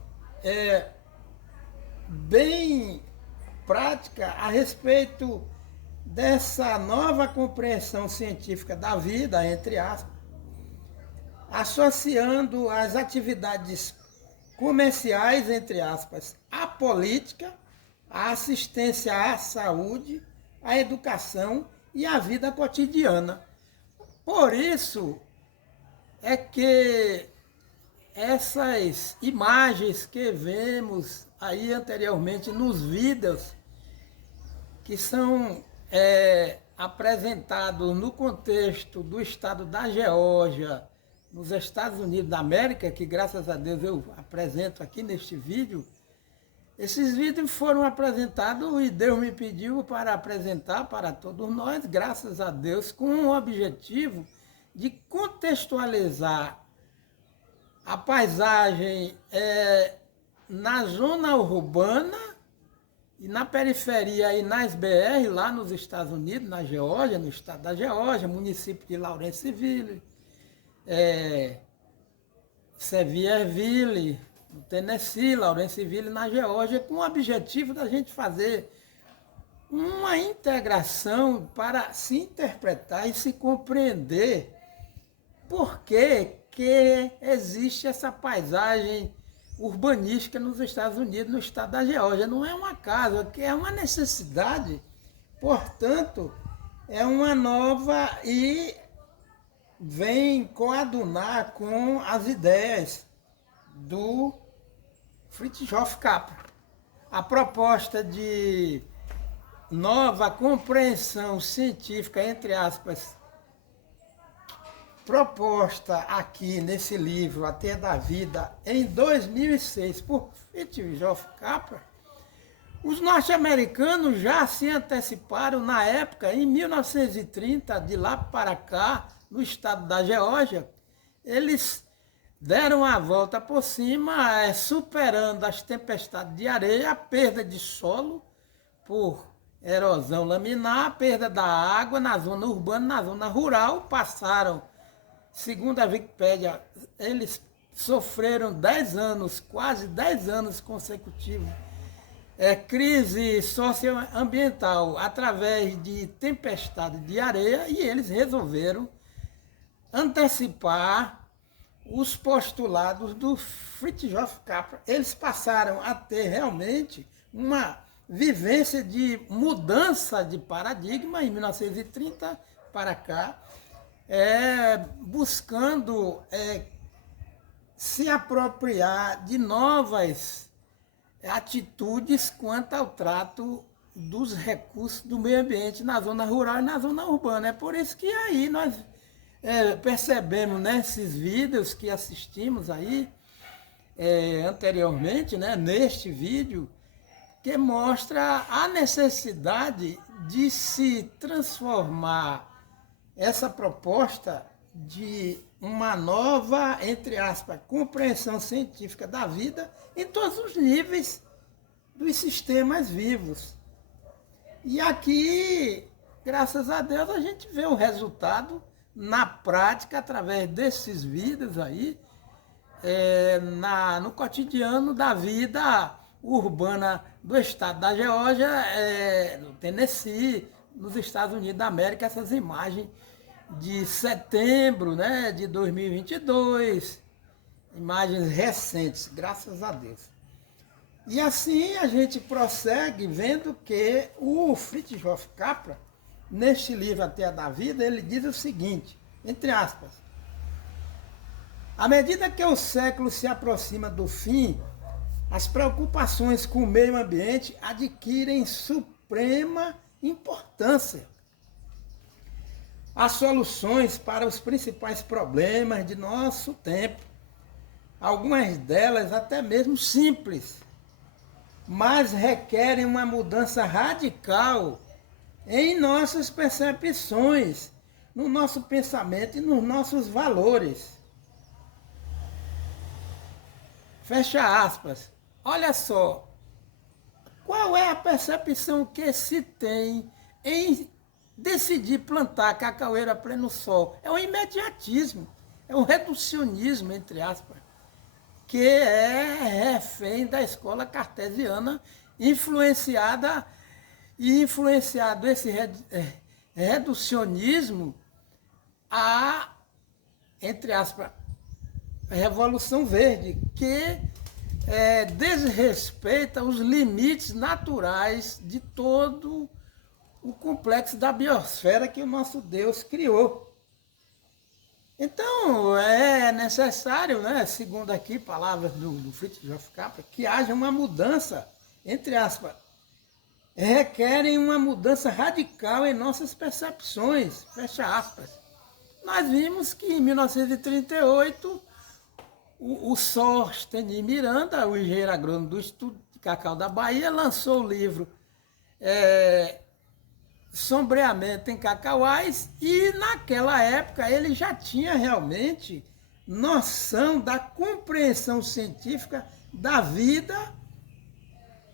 bem prática a respeito dessa nova compreensão científica da vida, entre aspas, associando as atividades comerciais, entre aspas, à política, à assistência à saúde, à educação e à vida cotidiana. Por isso é que essas imagens que vemos aí anteriormente nos vídeos, que são apresentados no contexto do estado da Geórgia, nos Estados Unidos da América, que graças a Deus eu apresento aqui neste vídeo, esses vídeos foram apresentados e Deus me pediu para apresentar para todos nós, graças a Deus, com o objetivo de contextualizar a paisagem na zona urbana e na periferia e nas BR, lá nos Estados Unidos, na Geórgia, no estado da Geórgia, município de Lawrenceville, Sevierville, no Tennessee, Lawrenceville, na Geórgia, com o objetivo da gente fazer uma integração para se interpretar e se compreender por que existe essa paisagem urbanística nos Estados Unidos, no estado da Geórgia. Não é um acaso, é uma necessidade, portanto, é uma nova e vem coadunar com as ideias do Fritjof Capra. A proposta de nova compreensão científica, entre aspas, proposta aqui nesse livro, A Teia da Vida, em 2006, por Fritjof Capra, os norte-americanos já se anteciparam na época, em 1930, de lá para cá, no estado da Geórgia, eles deram a volta por cima, superando as tempestades de areia, a perda de solo por erosão laminar, a perda da água na zona urbana, na zona rural, passaram, segundo a Wikipédia, eles sofreram 10 anos, quase 10 anos consecutivos, crise socioambiental através de tempestade de areia, e eles resolveram antecipar os postulados do Fritjof Capra. Eles passaram a ter realmente uma vivência de mudança de paradigma em 1930 para cá, buscando se apropriar de novas atitudes quanto ao trato dos recursos do meio ambiente na zona rural e na zona urbana. É por isso que aí nós percebemos nesses vídeos que assistimos aí anteriormente, né, neste vídeo, que mostra a necessidade de se transformar essa proposta de uma nova, entre aspas, compreensão científica da vida em todos os níveis dos sistemas vivos. E aqui, graças a Deus, a gente vê o resultado na prática, através desses vídeos aí, no cotidiano da vida urbana do estado da Geórgia, no Tennessee, nos Estados Unidos da América, essas imagens de setembro, né, de 2022, imagens recentes, graças a Deus. E assim a gente prossegue vendo que o Fritjof Capra, neste livro A Teia da Vida, ele diz o seguinte, entre aspas: à medida que o século se aproxima do fim, as preocupações com o meio ambiente adquirem suprema importância. As soluções para os principais problemas de nosso tempo, algumas delas até mesmo simples, mas requerem uma mudança radical em nossas percepções, no nosso pensamento e nos nossos valores. Fecha aspas. Olha só, qual é a percepção que se tem em decidir plantar cacaueira a pleno sol? É o imediatismo, é o reducionismo, entre aspas, que é refém da escola cartesiana, influenciado esse reducionismo a, entre aspas, Revolução Verde, que desrespeita os limites naturais de todo o complexo da biosfera que o nosso Deus criou. Então, é necessário, né, segundo aqui palavras do Fritjof Capra, que haja uma mudança, entre aspas, requerem uma mudança radical em nossas percepções, fecha aspas. Nós vimos que em 1938, o Sóstenes Miranda, o engenheiro agrônomo do Instituto de Cacau da Bahia, lançou o livro Sombreamento em Cacauais, e naquela época ele já tinha realmente noção da compreensão científica da vida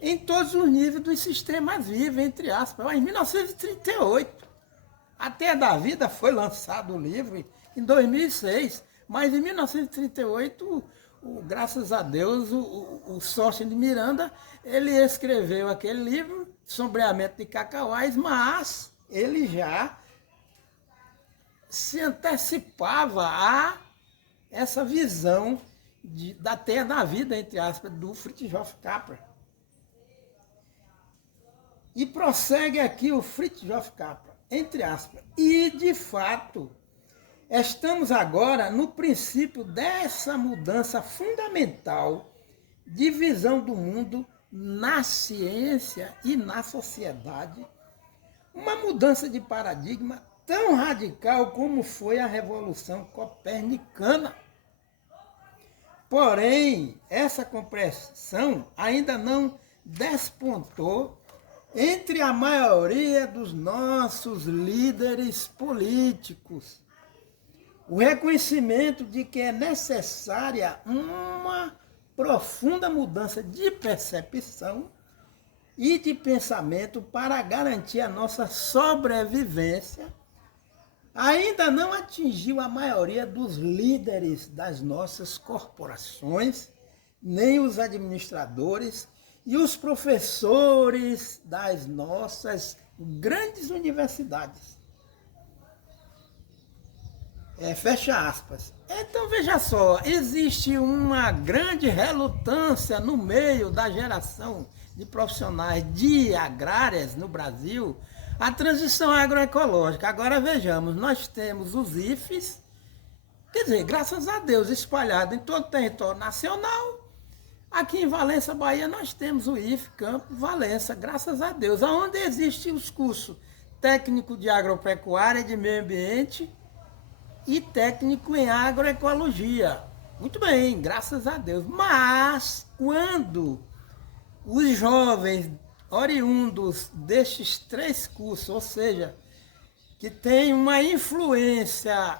em todos os níveis dos sistemas vivos, entre aspas. Em 1938, A Teia da Vida foi lançado o livro em 2006, mas em 1938 graças a Deus, o Sócio de Miranda, ele escreveu aquele livro, Sombreamento de Cacauás, mas ele já se antecipava a essa visão da terra da vida, entre aspas, do Fritjof Capra. E prossegue aqui o Fritjof Capra, entre aspas. E, de fato, estamos agora no princípio dessa mudança fundamental de visão do mundo na ciência e na sociedade. Uma mudança de paradigma tão radical como foi a Revolução Copernicana. Porém, essa compreensão ainda não despontou entre a maioria dos nossos líderes políticos. O reconhecimento de que é necessária uma profunda mudança de percepção e de pensamento para garantir a nossa sobrevivência ainda não atingiu a maioria dos líderes das nossas corporações, nem os administradores e os professores das nossas grandes universidades. Fecha aspas. Então, veja só, existe uma grande relutância no meio da geração de profissionais de agrárias no Brasil a transição agroecológica. Agora vejamos, nós temos os IFES, quer dizer, graças a Deus, espalhado em todo o território nacional. Aqui em Valença, Bahia, nós temos o IFE Campo Valença, graças a Deus, onde existem os cursos técnico de agropecuária, de meio ambiente e técnico em agroecologia. Muito bem, graças a Deus. Mas quando os jovens oriundos destes 3 cursos, ou seja, que tem uma influência,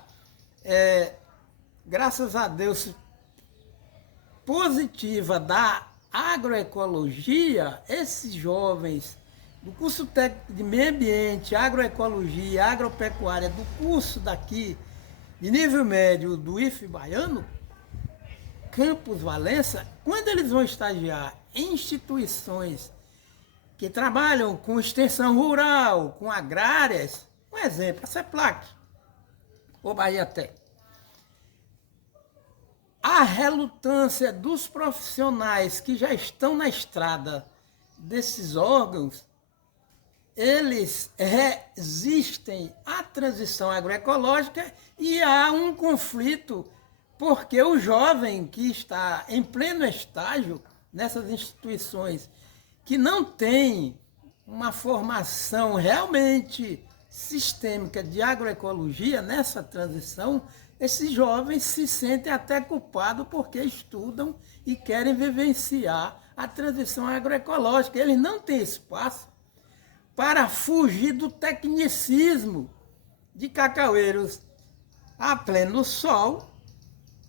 graças a Deus, positiva da agroecologia, esses jovens do curso técnico de meio ambiente, agroecologia, agropecuária, do curso daqui, de nível médio do IFE baiano, Campus Valença, quando eles vão estagiar em instituições que trabalham com extensão rural, com agrárias, um exemplo, a CEPLAC, ou Bahia Tech. A relutância dos profissionais que já estão na estrada desses órgãos, eles resistem à transição agroecológica e há um conflito, porque o jovem que está em pleno estágio nessas instituições, que não tem uma formação realmente sistêmica de agroecologia nessa transição, esses jovens se sentem até culpados porque estudam e querem vivenciar a transição agroecológica. Eles não têm espaço para fugir do tecnicismo de cacaueiros a pleno sol,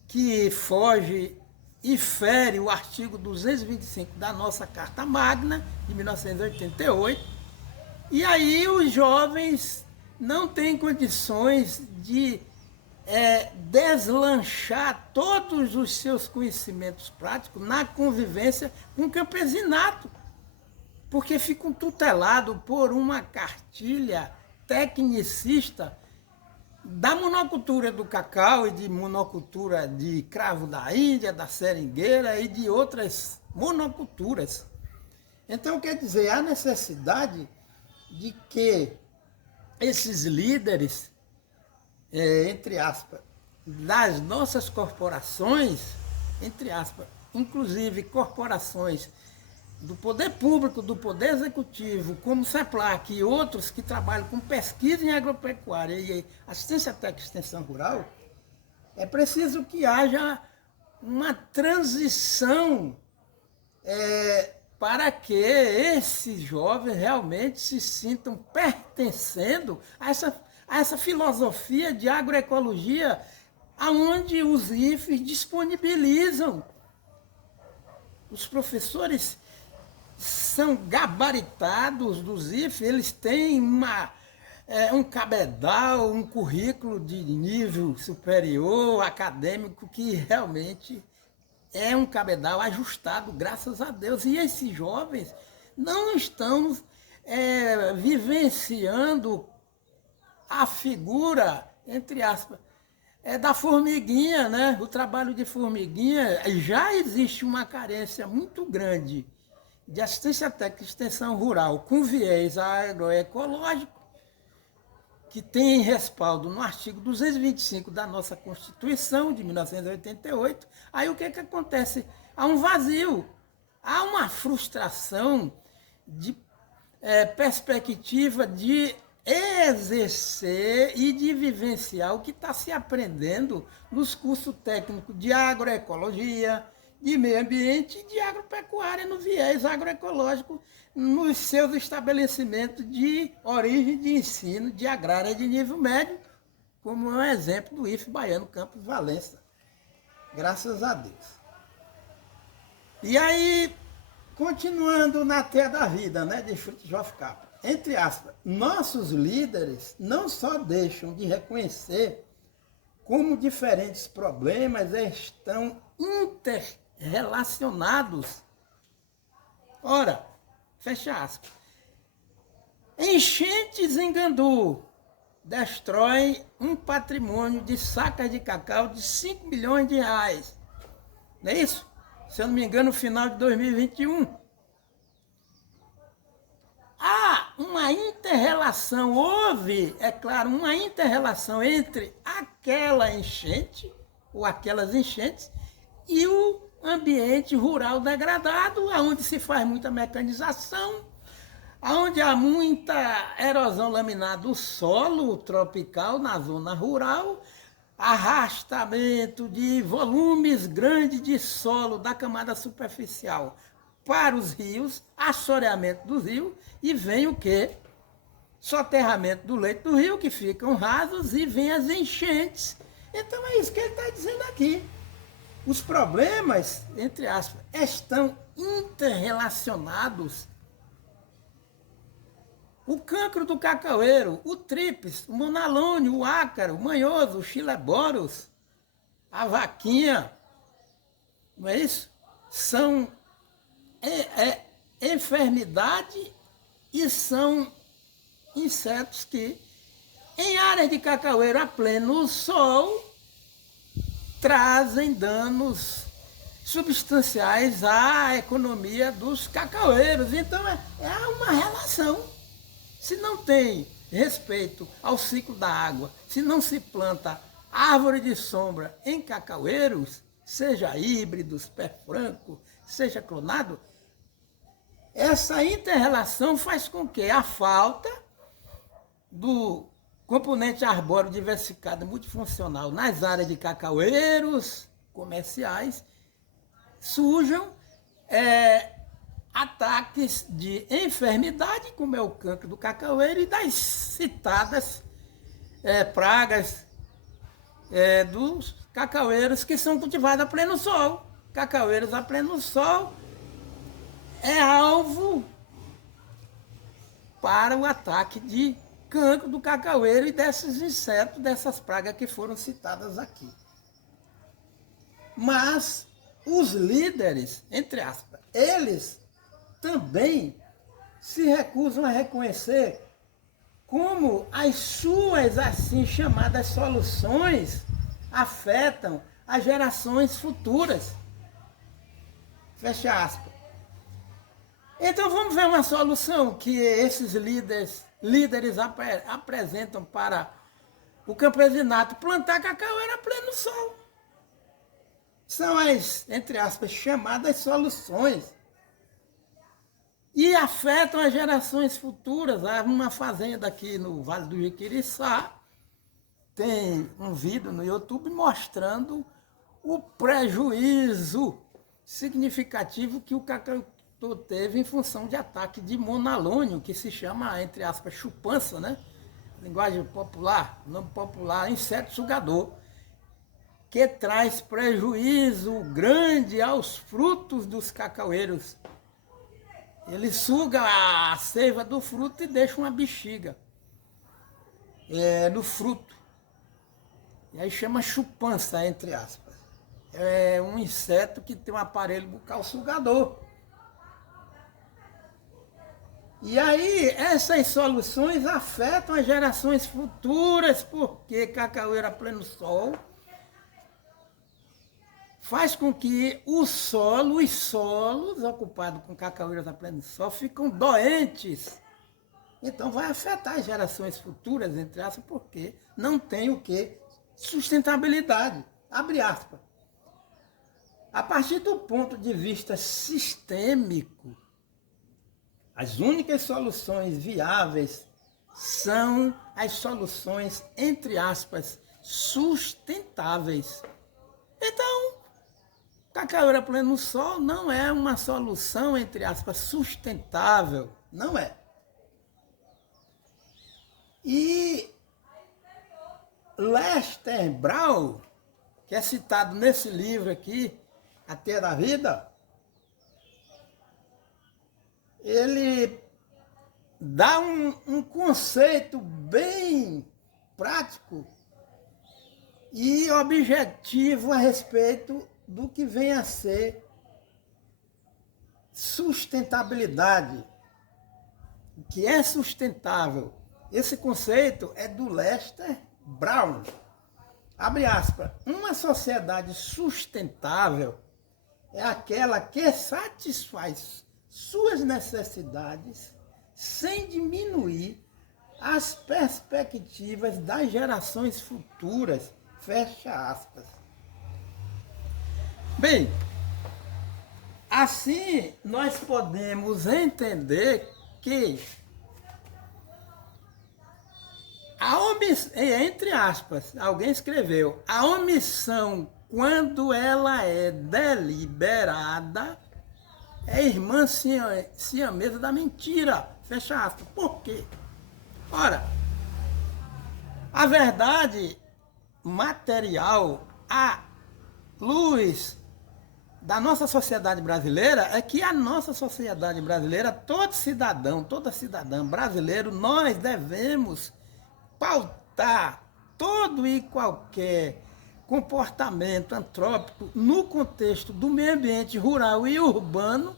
que foge e fere o artigo 225 da nossa Carta Magna, de 1988, e aí os jovens não têm condições de deslanchar todos os seus conhecimentos práticos na convivência com o campesinato, porque ficam tutelados por uma cartilha tecnicista da monocultura do cacau e de monocultura de cravo da Índia, da seringueira e de outras monoculturas. Então, quer dizer, há necessidade de que esses líderes, entre aspas, das nossas corporações, entre aspas, inclusive corporações do poder público, do poder executivo, como o CEPLAC e outros que trabalham com pesquisa em agropecuária e assistência técnica e extensão rural, é preciso que haja uma transição para que esses jovens realmente se sintam pertencendo a essa filosofia de agroecologia, aonde os IFES disponibilizam. Os professores são gabaritados dos IFES, eles têm um cabedal, um currículo de nível superior, acadêmico, que realmente é um cabedal ajustado, graças a Deus. E esses jovens não estão vivenciando a figura, entre aspas, da formiguinha, né? O trabalho de formiguinha. Já existe uma carência muito grande de assistência técnica e extensão rural com viés agroecológico, que tem respaldo no artigo 225 da nossa Constituição de 1988. Aí o que acontece? Há um vazio, há uma frustração de perspectiva de exercer e de vivenciar o que está se aprendendo nos cursos técnicos de agroecologia, de meio ambiente e de agropecuária no viés agroecológico nos seus estabelecimentos de origem de ensino de agrária de nível médio, como é um exemplo do IF Baiano Campos Valença. Graças a Deus. E aí, continuando na terra da vida, né, de Frithjof Capra, entre aspas, nossos líderes não só deixam de reconhecer como diferentes problemas estão interrelacionados. Ora, fecha aspas. Enchentes em Gandu destrói um patrimônio de sacas de cacau de 5 milhões de reais. Não é isso? Se eu não me engano, no final de 2021. Há uma inter-relação, houve, é claro, uma inter-relação entre aquela enchente, ou aquelas enchentes, e o ambiente rural degradado, onde se faz muita mecanização, onde há muita erosão laminar do solo tropical na zona rural, arrastamento de volumes grandes de solo da camada superficial para os rios, assoreamento dos rios, e vem o quê? Soterramento do leito do rio, que ficam rasos, e vem as enchentes. Então é isso que ele está dizendo aqui. Os problemas, entre aspas, estão interrelacionados. O cancro do cacaueiro, o tríplice, o monalônio, o ácaro, o manhoso, o chileboros, a vaquinha, não é isso? São enfermidade e são insetos que, em áreas de cacaueiro a pleno sol, trazem danos substanciais à economia dos cacaueiros. Então é uma relação. Se não tem respeito ao ciclo da água, se não se planta árvore de sombra em cacaueiros, seja híbridos, pé franco, seja clonado, essa inter-relação faz com que a falta do componente arbóreo diversificado multifuncional nas áreas de cacaueiros comerciais surjam ataques de enfermidade, como é o cancro do cacaueiro, e das citadas pragas dos cacaueiros que são cultivados a pleno sol. Cacaueiros a pleno sol é alvo para o ataque de cancro do cacaueiro e desses insetos, dessas pragas que foram citadas aqui. Mas os líderes, entre aspas, eles também se recusam a reconhecer como as suas assim chamadas soluções afetam as gerações futuras. Fecha aspas. Então vamos ver uma solução que esses líderes apresentam para o campesinato: plantar cacaueira a pleno sol. São as, entre aspas, chamadas soluções. E afetam as gerações futuras. Há uma fazenda aqui no Vale do Jiquiriçá, tem um vídeo no YouTube mostrando o prejuízo significativo que o cacau teve em função de ataque de monalônio, que se chama, entre aspas, chupança, né? Linguagem popular, nome popular, inseto sugador, que traz prejuízo grande aos frutos dos cacaueiros. Ele suga a seiva do fruto e deixa uma bexiga no fruto. E aí chama chupança, entre aspas. é um inseto que tem um aparelho bucal sugador. E aí, essas soluções afetam as gerações futuras, porque cacaoeira a pleno sol faz com que os solos ocupados com cacaoeiras a pleno sol ficam doentes. Então vai afetar as gerações futuras, entre aspas, porque não tem o que? Sustentabilidade. Abre aspas. A partir do ponto de vista sistêmico, as únicas soluções viáveis são as soluções, entre aspas, sustentáveis. Então, cacaoeira pleno sol não é uma solução, entre aspas, sustentável. Não é. E Lester Brown, que é citado nesse livro aqui, A Teia da Vida, ele dá um conceito bem prático e objetivo a respeito do que vem a ser sustentabilidade. O que é sustentável? Esse conceito é do Lester Brown. Abre aspas. Uma sociedade sustentável é aquela que satisfaz suas necessidades sem diminuir as perspectivas das gerações futuras. Fecha aspas. Bem, assim nós podemos entender que a omissão, entre aspas, alguém escreveu, a omissão, quando ela é deliberada, é irmã siamesa da mentira. Fecha aspas. Por quê? Ora, a verdade material, a luz da nossa sociedade brasileira é que a nossa sociedade brasileira, todo cidadão, toda cidadã brasileiro, nós devemos pautar todo e qualquer comportamento antrópico no contexto do meio ambiente rural e urbano,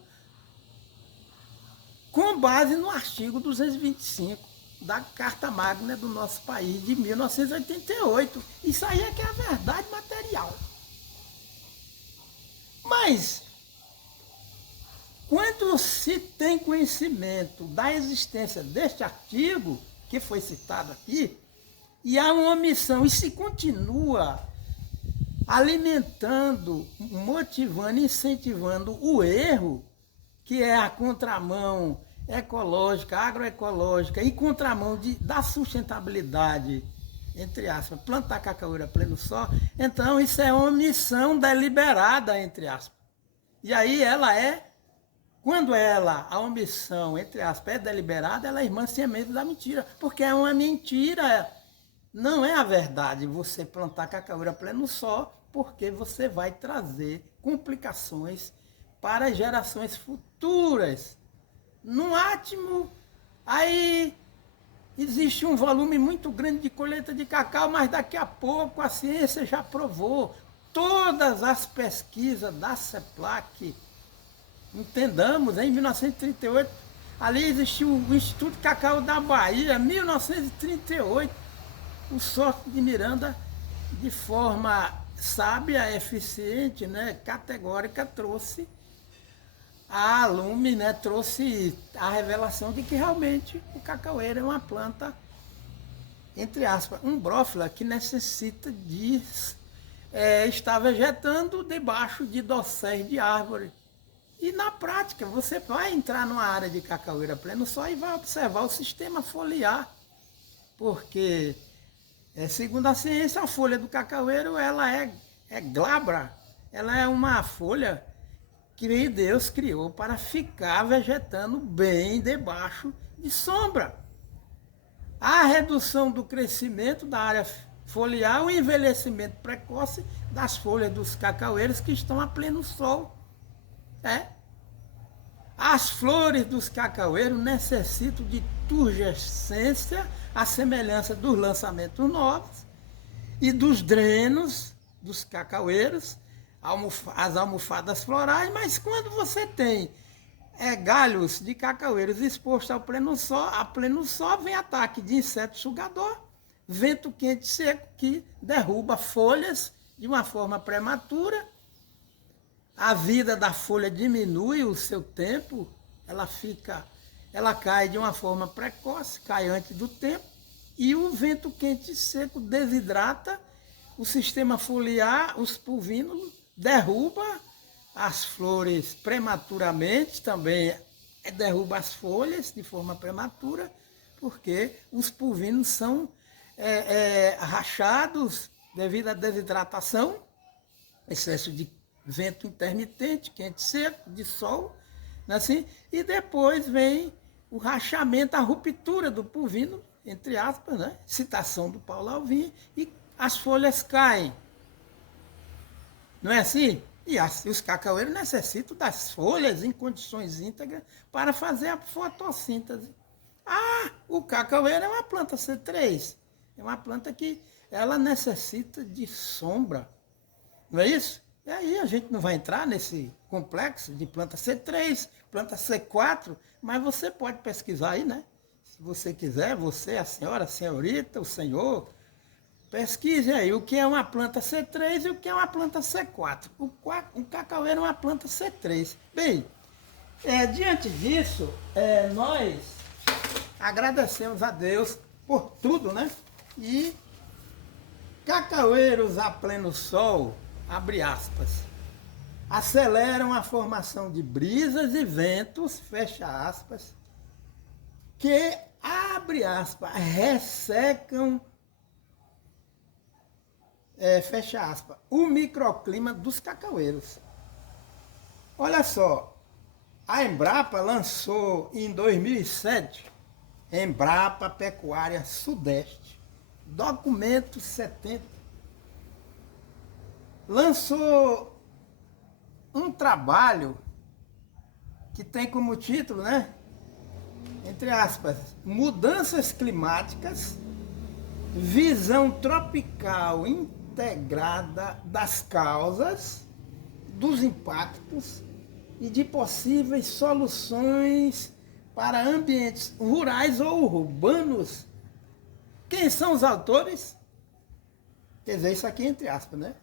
com base no artigo 225 da Carta Magna do nosso país de 1988. Isso aí é que é a verdade material. Mas, quando se tem conhecimento da existência deste artigo, que foi citado aqui, e há uma omissão, e se continua alimentando, motivando, incentivando o erro, que é a contramão ecológica, agroecológica e contramão da sustentabilidade, entre aspas, plantar cacaoeira a pleno sol, então isso é omissão deliberada, entre aspas. E aí ela é, quando a omissão, entre aspas, é deliberada, ela é irmã siamesa da mentira, porque é uma mentira. Não é a verdade você plantar cacaoeira a pleno sol, porque você vai trazer complicações para as gerações futuras. No átimo, aí existe um volume muito grande de colheita de cacau, mas daqui a pouco a ciência já provou. Todas as pesquisas da CEPLAC, entendamos, em 1938, ali existiu o Instituto Cacau da Bahia, 1938, o Sorte de Miranda, de forma sábia, eficiente, né, categórica, trouxe a lume, né, trouxe a revelação de que realmente o cacaueiro é uma planta, entre aspas, umbrófila, que necessita de estar vegetando debaixo de dosséis de árvore. E na prática, você vai entrar numa área de cacaueira pleno sol e vai observar o sistema foliar, porque, segundo a ciência, a folha do cacaueiro ela é glabra, ela é uma folha que Deus criou para ficar vegetando bem debaixo de sombra. A redução do crescimento da área foliar, o envelhecimento precoce das folhas dos cacaueiros que estão a pleno sol. As flores dos cacaueiros necessitam de turgescência, à semelhança dos lançamentos novos e dos drenos dos cacaueiros, as almofadas florais, mas quando você tem galhos de cacaueiros expostos a pleno sol, vem ataque de inseto sugador, vento quente seco que derruba folhas de uma forma prematura, a vida da folha diminui o seu tempo, ela cai de uma forma precoce, cai antes do tempo, e o vento quente seco desidrata o sistema foliar, os pulvínulos, derruba as flores prematuramente, também derruba as folhas de forma prematura, porque os pulvínulos são rachados devido à desidratação, excesso de vento intermitente, quente seco, de sol, assim, e depois vem o rachamento, a ruptura do pulvínulo, entre aspas, né? Citação do Paulo Alvim, e as folhas caem. Não é assim? E os cacaueiros necessitam das folhas em condições íntegras para fazer a fotossíntese. O cacaueiro é uma planta C3. É uma planta que ela necessita de sombra. Não é isso? E aí a gente não vai entrar nesse complexo de planta C3, planta C4, mas você pode pesquisar aí, né? Se você quiser, você, a senhora, a senhorita, o senhor, pesquise aí o que é uma planta C3 e o que é uma planta C4. O cacaueiro é uma planta C3. Bem, diante disso, nós agradecemos a Deus por tudo, né? E cacaueiros a pleno sol, abre aspas, aceleram a formação de brisas e ventos, fecha aspas, que, abre aspas, ressecam, fecha aspas, o microclima dos cacaueiros. Olha só, a Embrapa lançou em 2007, Embrapa Pecuária Sudeste, documento 70, lançou um trabalho que tem como título, né? Entre aspas, mudanças climáticas, visão tropical integrada das causas, dos impactos e de possíveis soluções para ambientes rurais ou urbanos. Quem são os autores? Quer dizer, isso aqui entre aspas, né?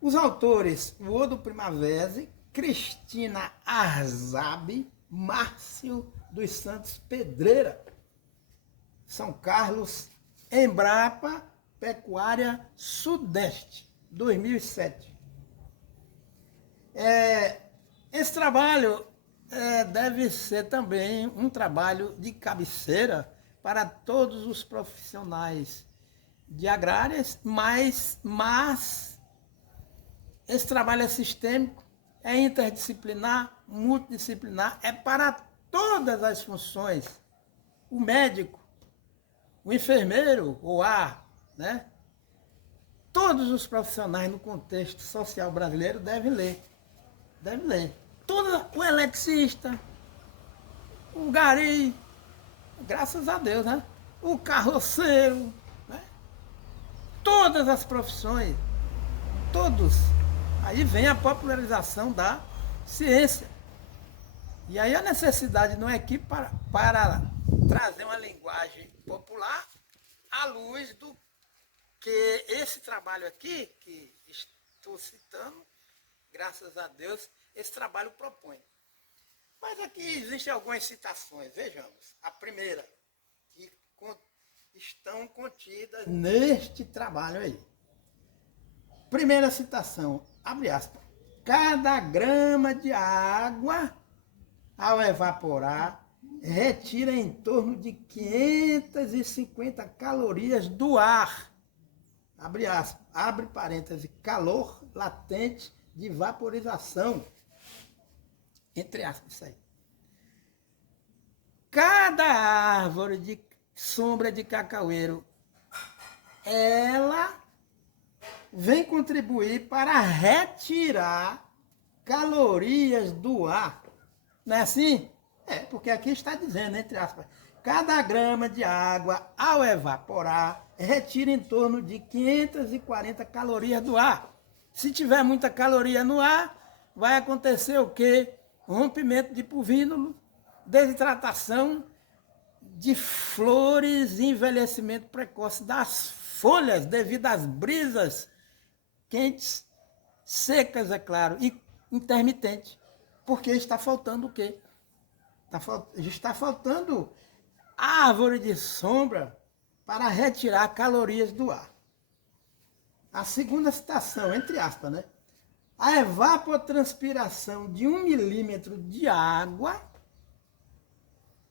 Os autores, o Odo Primavera, Cristina Arzabi, Márcio dos Santos Pedreira, São Carlos, Embrapa Pecuária Sudeste, 2007. Esse trabalho deve ser também um trabalho de cabeceira para todos os profissionais de agrárias, mas esse trabalho é sistêmico, é interdisciplinar, multidisciplinar, é para todas as funções. O médico, o enfermeiro, né? Todos os profissionais no contexto social brasileiro devem ler. O eletricista, o gari, graças a Deus, né? O carroceiro, né? Todas as profissões, todos. Aí vem a popularização da ciência. E aí a necessidade não é aqui para trazer uma linguagem popular à luz do que esse trabalho aqui, que estou citando, graças a Deus, esse trabalho propõe. Mas aqui existem algumas citações, vejamos. A primeira, que estão contidas neste trabalho aí. Primeira citação, abre aspas. Cada grama de água, ao evaporar, retira em torno de 550 calorias do ar. Abre aspas, abre parêntese, calor latente de vaporização. Entre aspas, isso aí. Cada árvore de sombra de cacaueiro, ela vem contribuir para retirar calorias do ar. Não é assim? Porque aqui está dizendo, entre aspas, cada grama de água, ao evaporar, retira em torno de 540 calorias do ar. Se tiver muita caloria no ar, vai acontecer o quê? Rompimento de puvínolo, desidratação de flores e envelhecimento precoce das folhas devido às brisas quentes, secas, é claro, e intermitentes. Porque está faltando o quê? Está faltando árvore de sombra para retirar calorias do ar. A segunda citação, entre aspas, né? A evapotranspiração de 1 milímetro de água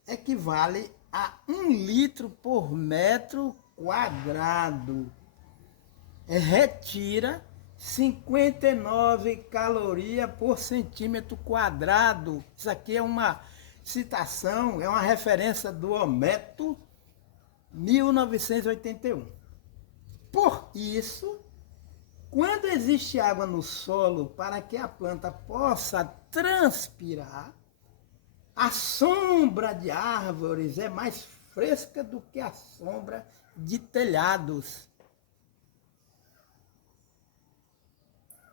equivale a 1 litro por metro quadrado. Retira 59 calorias por centímetro quadrado. Isso aqui é uma citação, é uma referência do Ometo, 1981. Por isso, quando existe água no solo para que a planta possa transpirar, a sombra de árvores é mais fresca do que a sombra de telhados.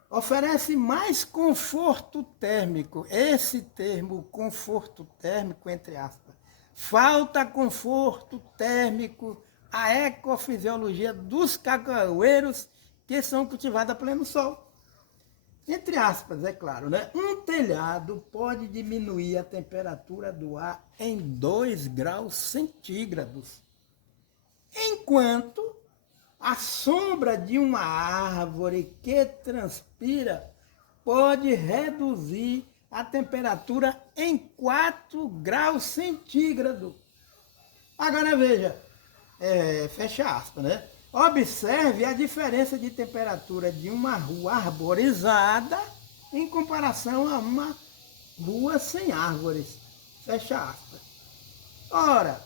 Oferece mais conforto térmico. Esse termo, conforto térmico, entre aspas. Falta conforto térmico à ecofisiologia dos cacaueiros que são cultivados a pleno sol. Entre aspas, é claro, né? Um telhado pode diminuir a temperatura do ar em 2 graus centígrados, enquanto a sombra de uma árvore que transpira pode reduzir a temperatura em 4 graus centígrados. Agora veja, fecha aspas, né? Observe a diferença de temperatura de uma rua arborizada em comparação a uma rua sem árvores. Fecha aspas. Ora,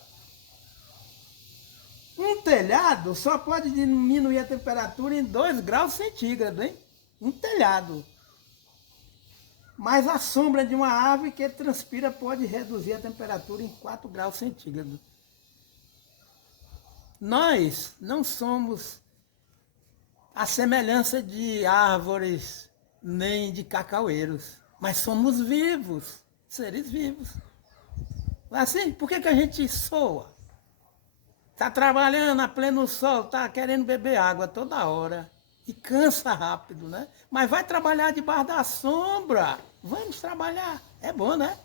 um telhado só pode diminuir a temperatura em 2 graus centígrados, hein? Um telhado. Mas a sombra de uma árvore que transpira pode reduzir a temperatura em 4 graus centígrados. Nós não somos a semelhança de árvores nem de cacaueiros, mas somos vivos, seres vivos. Assim, por que a gente soa? Está trabalhando a pleno sol, está querendo beber água toda hora e cansa rápido, né? Mas vai trabalhar debaixo da sombra. Vamos trabalhar, é bom, né?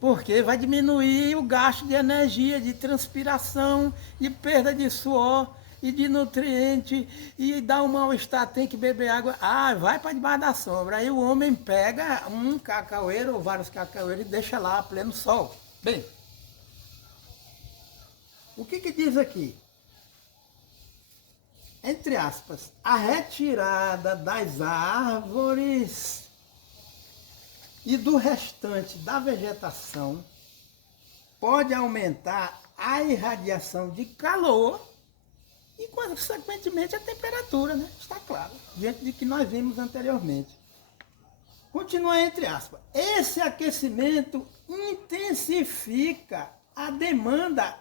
Porque vai diminuir o gasto de energia, de transpiração, de perda de suor e de nutriente, e dá um mal-estar, tem que beber água. Ah, vai para debaixo da sombra. Aí o homem pega um cacaueiro ou vários cacaueiros e deixa lá a pleno sol. Bem, o que diz aqui? Entre aspas, a retirada das árvores e do restante da vegetação pode aumentar a irradiação de calor e, consequentemente, a temperatura, né? Está claro, diante de que nós vimos anteriormente. Continua entre aspas. Esse aquecimento intensifica a demanda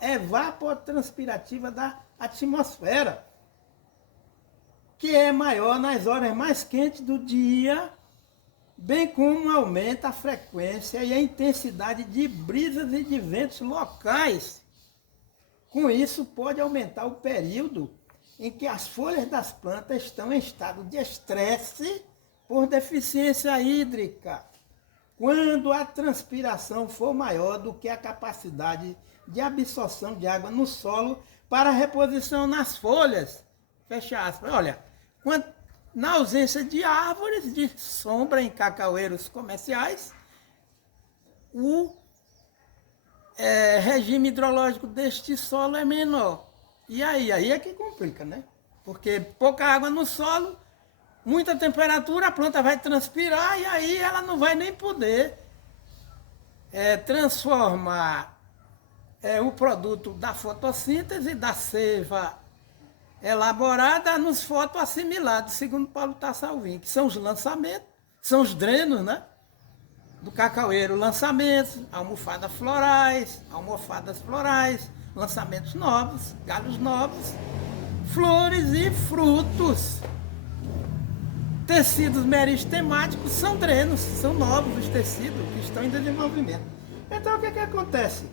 evapotranspirativa da atmosfera, que é maior nas horas mais quentes do dia, bem como aumenta a frequência e a intensidade de brisas e de ventos locais. Com isso, pode aumentar o período em que as folhas das plantas estão em estado de estresse por deficiência hídrica, quando a transpiração for maior do que a capacidade de absorção de água no solo para reposição nas folhas. Fecha aspas. Olha, na ausência de árvores de sombra em cacaueiros comerciais, o regime hidrológico deste solo é menor. E aí é que complica, né? Porque pouca água no solo, muita temperatura, a planta vai transpirar e aí ela não vai nem poder transformar o produto da fotossíntese, da seiva elaborada nos fotoassimilados, segundo Paulo Tassalvin, que são os lançamentos, são os drenos, né? Do cacaueiro, lançamentos, almofadas florais, lançamentos novos, galhos novos, flores e frutos. tecidos meristemáticos são drenos, são novos os tecidos que estão em desenvolvimento. Então o que acontece?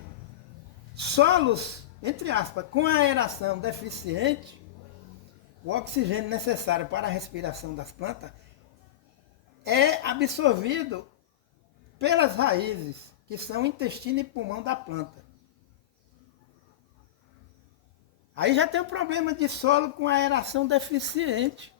Solos, entre aspas, com aeração deficiente, o oxigênio necessário para a respiração das plantas é absorvido pelas raízes, que são o intestino e pulmão da planta. Aí já tem o problema de solo com aeração deficiente.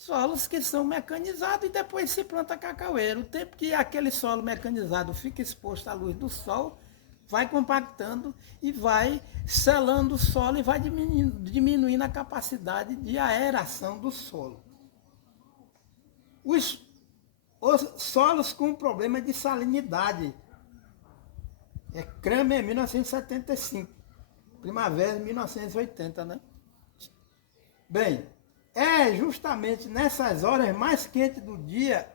Solos que são mecanizados e depois se planta cacaueiro. O tempo que aquele solo mecanizado fica exposto à luz do sol, vai compactando e vai selando o solo e vai diminuindo a capacidade de aeração do solo. Os solos com problema de salinidade. É Kramer 1975. Primavera 1980, né? Bem, é justamente nessas horas mais quentes do dia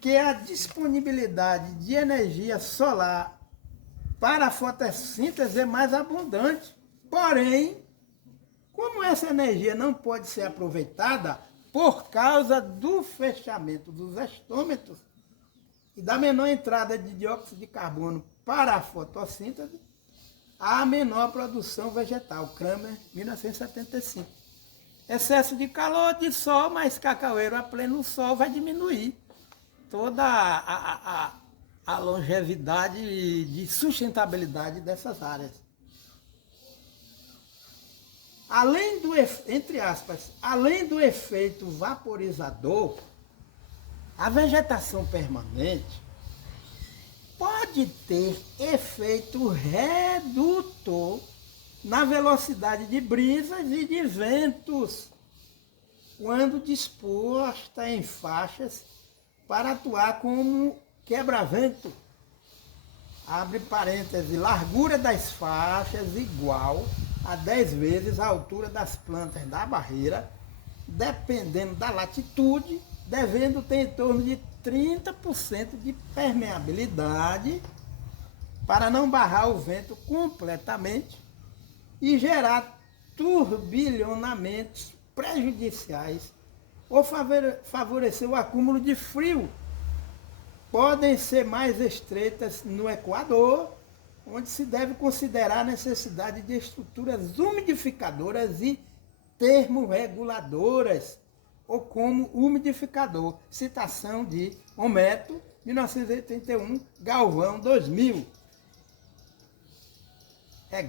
que a disponibilidade de energia solar para a fotossíntese é mais abundante. Porém, como essa energia não pode ser aproveitada por causa do fechamento dos estômatos e da menor entrada de dióxido de carbono para a fotossíntese, há menor produção vegetal. Kramer, 1975. Excesso de calor, de sol, mas cacaueiro a pleno sol vai diminuir toda a longevidade de sustentabilidade dessas áreas. Além do, entre aspas, além do efeito vaporizador, a vegetação permanente pode ter efeito redutor na velocidade de brisas e de ventos, quando disposta em faixas para atuar como quebra-vento. Abre parênteses, largura das faixas igual a 10 vezes a altura das plantas da barreira, dependendo da latitude, devendo ter em torno de 30% de permeabilidade para não barrar o vento completamente e gerar turbilhonamentos prejudiciais ou favorecer o acúmulo de frio. Podem ser mais estreitas no Equador, onde se deve considerar a necessidade de estruturas umidificadoras e termorreguladoras, ou como umidificador. Citação de Ometo, 1981, Galvão, 2000.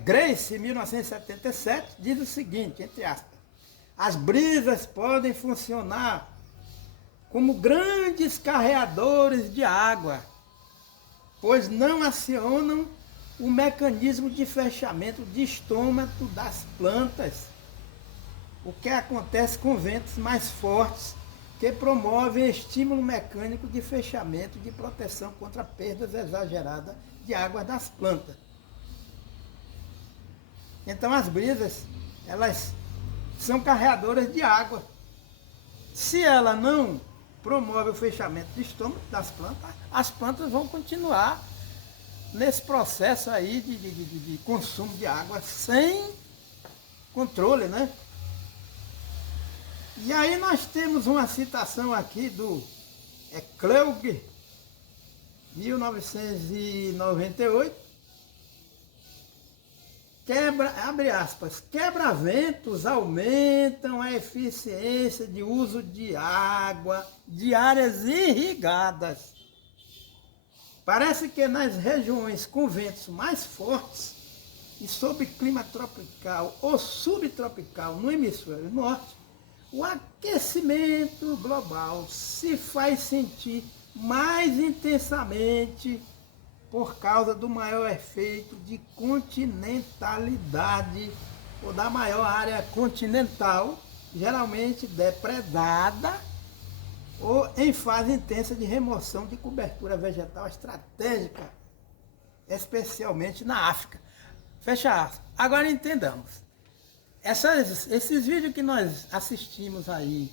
Grace, 1977, diz o seguinte, entre aspas: as brisas podem funcionar como grandes carreadores de água, pois não acionam o mecanismo de fechamento de estômago das plantas, o que acontece com ventos mais fortes que promovem estímulo mecânico de fechamento de proteção contra perdas exageradas de água das plantas. Então as brisas, elas são carreadoras de água. Se ela não promove o fechamento de estômago das plantas, as plantas vão continuar nesse processo aí de consumo de água sem controle, né? E aí nós temos uma citação aqui do Kleug, 1998, abre aspas, quebra-ventos aumentam a eficiência de uso de água de áreas irrigadas. Parece que nas regiões com ventos mais fortes e sob clima tropical ou subtropical no hemisfério norte, o aquecimento global se faz sentir mais intensamente por causa do maior efeito de continentalidade ou da maior área continental, geralmente depredada ou em fase intensa de remoção de cobertura vegetal estratégica, especialmente na África. Fecha aspas. Agora entendamos. Esses vídeos que nós assistimos aí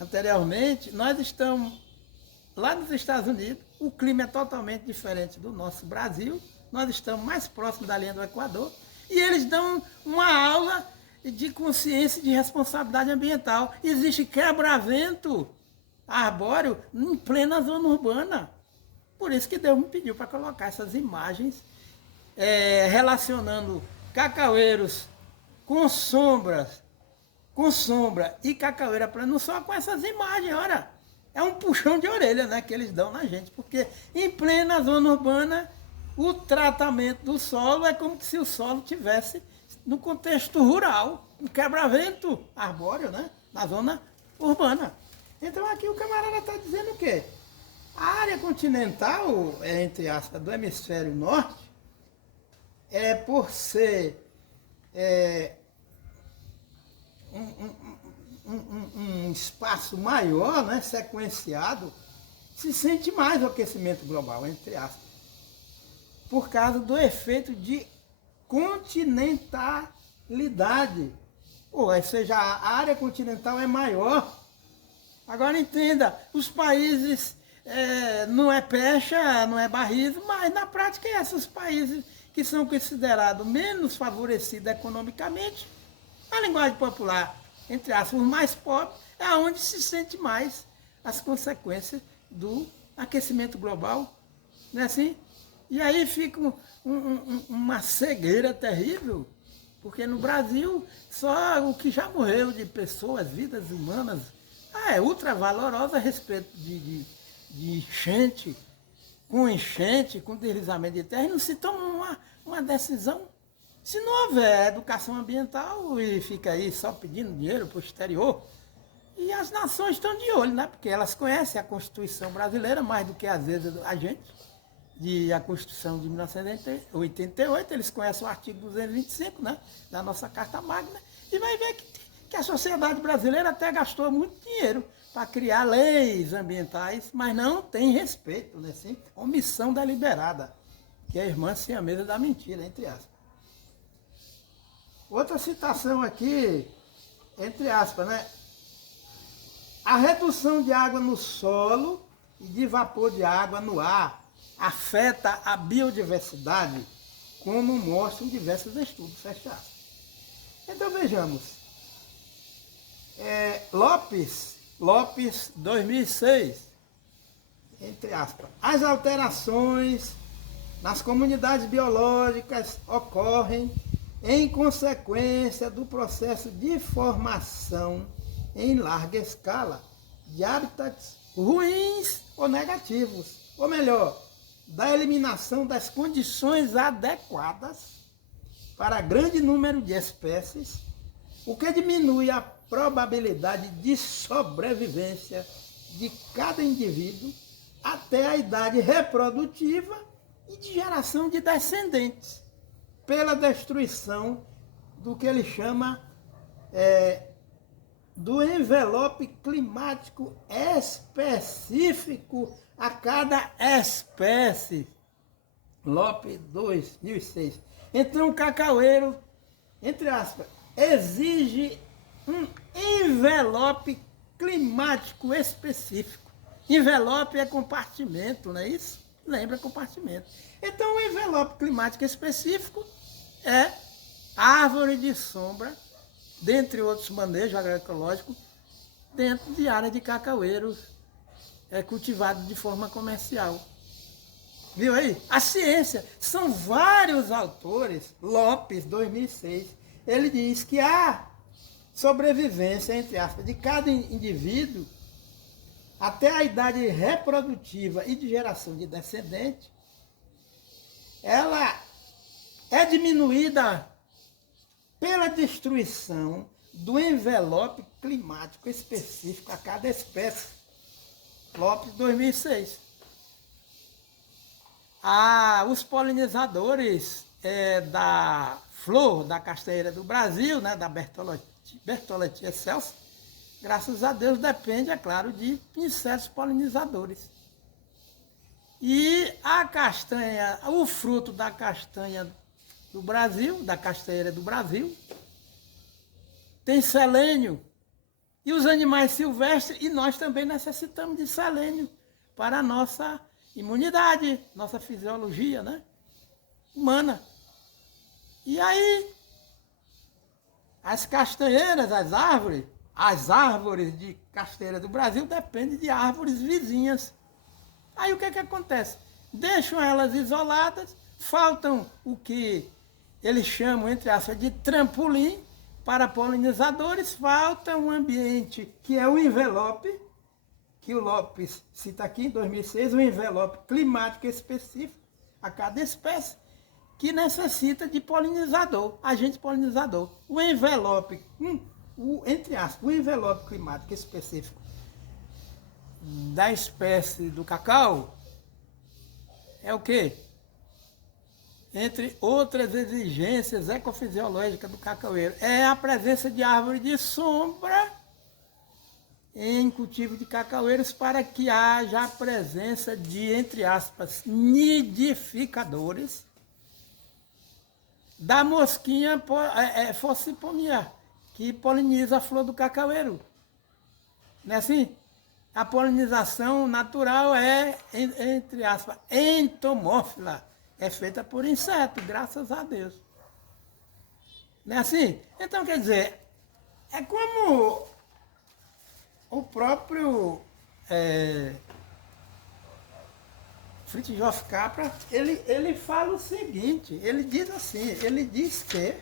anteriormente, nós estamos lá nos Estados Unidos, o clima é totalmente diferente do nosso Brasil, nós estamos mais próximos da linha do Equador, e eles dão uma aula de consciência e de responsabilidade ambiental. Existe quebra-vento arbóreo em plena zona urbana. Por isso que Deus me pediu para colocar essas imagens relacionando cacaueiros com sombra e cacaueira plena, não só com essas imagens, olha. É um puxão de orelha, né, que eles dão na gente, porque em plena zona urbana o tratamento do solo é como se o solo tivesse no contexto rural, um quebra-vento arbóreo, né, na zona urbana. Então aqui o camarada está dizendo o quê? A área continental, entre aspas, do hemisfério norte, por ser um espaço maior, né, sequenciado, se sente mais o aquecimento global, entre aspas, por causa do efeito de continentalidade. Ou seja, a área continental é maior. Agora entenda, os países não é pecha, não é barrismo, mas na prática esses países que são considerados menos favorecidos economicamente, na linguagem popular, entre aspas, os mais pobres, é onde se sente mais as consequências do aquecimento global, não é assim? E aí fica uma cegueira terrível, porque no Brasil só o que já morreu de pessoas, vidas humanas, é ultra valorosa a respeito de enchente, com deslizamento de terra, e não se toma uma decisão. Se não houver educação ambiental e fica aí só pedindo dinheiro para o exterior, e as nações estão de olho, né? Porque elas conhecem a Constituição brasileira mais do que às vezes a gente, a Constituição de 1988, eles conhecem o artigo 225, né, da nossa Carta Magna, e vai ver que a sociedade brasileira até gastou muito dinheiro para criar leis ambientais, mas não tem respeito, né? Sim? Omissão deliberada, que é a irmã siamesa da mentira, entre aspas. Outra citação aqui, entre aspas, né? A redução de água no solo e de vapor de água no ar afeta a biodiversidade, como mostram diversos estudos, fecha aspas. Então vejamos, Lopes 2006, entre aspas, as alterações nas comunidades biológicas ocorrem em consequência do processo de formação em larga escala de hábitats ruins ou negativos, ou melhor, da eliminação das condições adequadas para grande número de espécies, o que diminui a probabilidade de sobrevivência de cada indivíduo até a idade reprodutiva e de geração de descendentes, pela destruição do que ele chama do envelope climático específico a cada espécie. Lopes 2006. Então o cacaueiro, entre aspas, exige um envelope climático específico. Envelope é compartimento, não é isso? Lembra compartimento. Então o envelope climático específico é árvore de sombra, dentre outros manejos agroecológicos, dentro de área de cacaueiro cultivado de forma comercial. Viu aí? A ciência, são vários autores, Lopes, 2006, ele diz que a sobrevivência, entre aspas, de cada indivíduo, até a idade reprodutiva e de geração de descendente, ela é diminuída pela destruição do envelope climático específico a cada espécie. Lopes, 2006. Os polinizadores da flor da castanheira do Brasil, né, da Bertholletia excelsa, graças a Deus depende, é claro, de insetos polinizadores. E a castanha, o fruto da castanha do Brasil, da castanheira do Brasil, tem selênio. E os animais silvestres, e nós também necessitamos de selênio para a nossa imunidade, nossa fisiologia, né, humana. E aí, as castanheiras, as árvores, as árvores de casteira do Brasil dependem de árvores vizinhas. Aí o que é que acontece? Deixam elas isoladas, faltam o que eles chamam, entre aspas, de trampolim para polinizadores, falta um ambiente que é o envelope, que o Lopes cita aqui em 2006, um envelope climático específico a cada espécie, que necessita de polinizador, agente polinizador. O envelope, entre aspas, o envelope climático específico da espécie do cacau é o quê? Entre outras exigências ecofisiológicas do cacaueiro, é a presença de árvore de sombra em cultivo de cacaueiros para que haja a presença de, entre aspas, nidificadores da mosquinha Forciponia, que poliniza a flor do cacaueiro. Não é assim? A polinização natural é, entre aspas, entomófila. É feita por inseto, graças a Deus. Não é assim? Então, quer dizer, é como o próprio Fritjof Capra, ele fala o seguinte, ele diz assim, ele diz que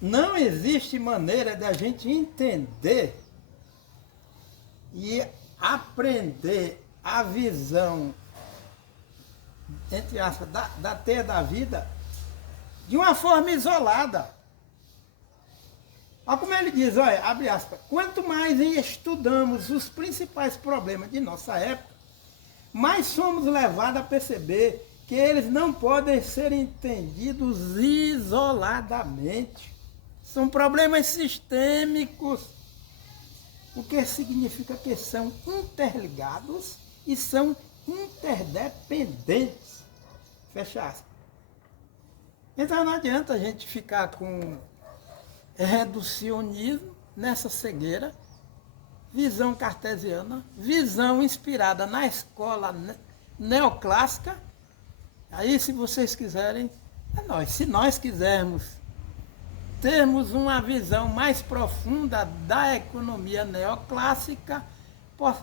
não existe maneira de a gente entender e aprender a visão, entre aspas, da teia da vida de uma forma isolada. Olha como ele diz, olha, abre aspas, quanto mais estudamos os principais problemas de nossa época, mais somos levados a perceber que eles não podem ser entendidos isoladamente. São problemas sistêmicos, o que significa que são interligados e são interdependentes. Fecha aspas. Então não adianta a gente ficar com reducionismo nessa cegueira, visão cartesiana, visão inspirada na escola neoclássica. Aí, se vocês quiserem, é nós. Se nós quisermos termos uma visão mais profunda da economia neoclássica,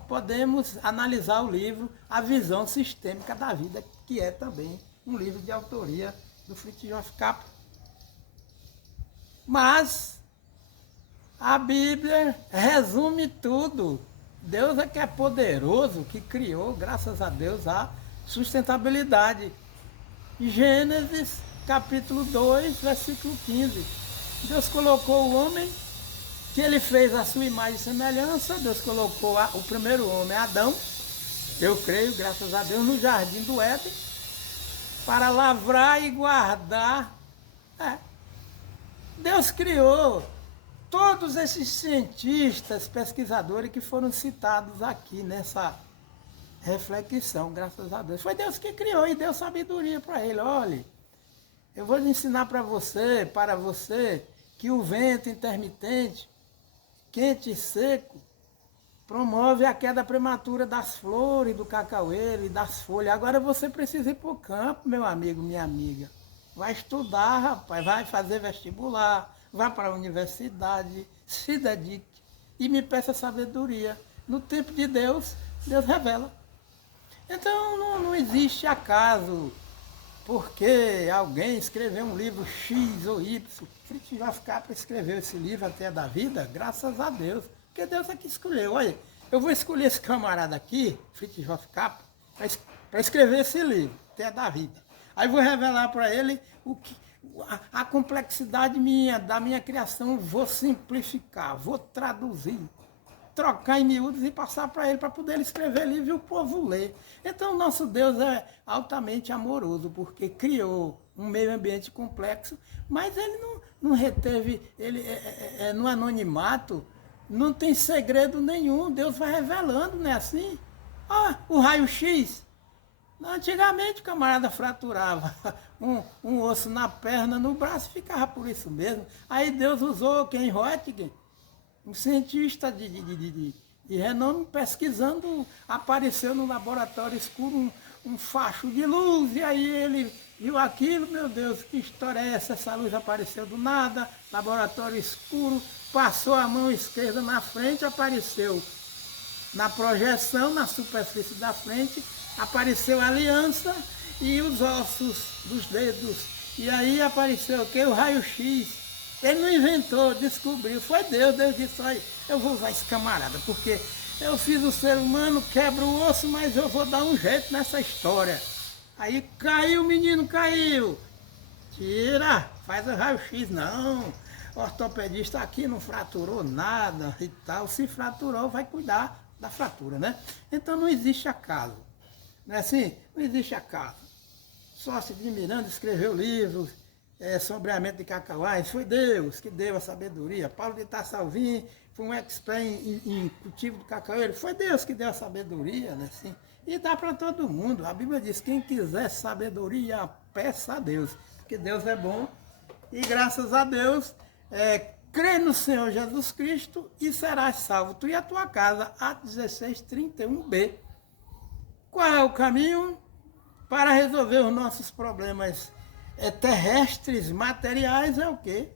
podemos analisar o livro A Visão Sistêmica da Vida, que é também um livro de autoria do Fritjof Capra. Mas a Bíblia resume tudo. Deus é que é poderoso, que criou, graças a Deus, a sustentabilidade. Gênesis, capítulo 2, versículo 15. Deus colocou o homem, que ele fez a sua imagem e semelhança. Deus colocou o primeiro homem, Adão, eu creio, graças a Deus, no jardim do Éden, para lavrar e guardar. Deus criou todos esses cientistas, pesquisadores que foram citados aqui nessa reflexão, graças a Deus. Foi Deus que criou e deu sabedoria para ele. Olha, eu vou ensinar para você, que o vento intermitente, quente e seco, promove a queda prematura das flores do cacaueiro e das folhas. Agora você precisa ir para o campo, meu amigo, minha amiga. Vai estudar, rapaz, vai fazer vestibular, vai para a universidade, se dedique e me peça sabedoria. No tempo de Deus, Deus revela. Então não existe acaso, porque alguém escreveu um livro X ou Y. Fritjof Capra escreveu esse livro, A Teia da Vida, graças a Deus. Porque Deus é que escolheu. Olha, eu vou escolher esse camarada aqui, Fritjof Capra, para escrever esse livro, Teia da Vida. Aí vou revelar para ele a complexidade da minha criação, vou simplificar, vou traduzir, trocar em miúdos e passar para ele, para poder ele escrever livro e o povo ler. Então o nosso Deus é altamente amoroso, porque criou um meio ambiente complexo, mas ele não reteve, ele no anonimato, não tem segredo nenhum, Deus vai revelando, não é assim? O raio-x. Antigamente o camarada fraturava um osso na perna, no braço, ficava por isso mesmo. Aí Deus usou Ken Röntgen, um cientista de renome, pesquisando, apareceu no laboratório escuro um facho de luz, e aí ele viu aquilo, meu Deus, que história é essa? Essa luz apareceu do nada, laboratório escuro, passou a mão esquerda na frente, apareceu na projeção, na superfície da frente, apareceu a aliança e os ossos dos dedos. E aí apareceu o quê? O raio-x. Ele não inventou, descobriu, foi Deus. Deus disse, olha, eu vou usar esse camarada, porque eu fiz o ser humano, quebra o osso, mas eu vou dar um jeito nessa história. Aí caiu, o menino caiu. Tira, faz o raio-x, não. O ortopedista aqui não fraturou nada e tal. Se fraturou, vai cuidar da fratura, né? Então não existe acaso. Não é assim? Não existe acaso. Sócio de Miranda escreveu livros sobre a mente de Cacauás. Foi Deus que deu a sabedoria. Paulo de Tassalvim foi um expert em cultivo de cacaueiro. Foi Deus que deu a sabedoria, né? Assim, e dá para todo mundo. A Bíblia diz, quem quiser sabedoria, peça a Deus. Porque Deus é bom. E graças a Deus, crê no Senhor Jesus Cristo e serás salvo. Tu e a tua casa. Atos 16, 31b. Qual é o caminho para resolver os nossos problemas terrestres, materiais? É o quê?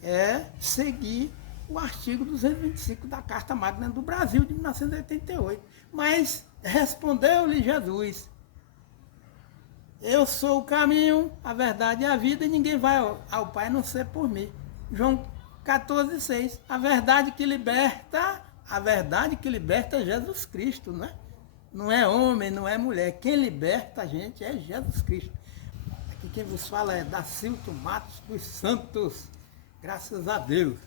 É seguir o artigo 225 da Carta Magna do Brasil de 1988. Mas respondeu-lhe Jesus, eu sou o caminho, a verdade e a vida, e ninguém vai ao Pai a não ser por mim. João 14,6. A verdade que liberta é Jesus Cristo, não é? Não é homem, não é mulher. Quem liberta a gente é Jesus Cristo. Aqui quem vos fala é Dacilto Matos dos Santos. Graças a Deus.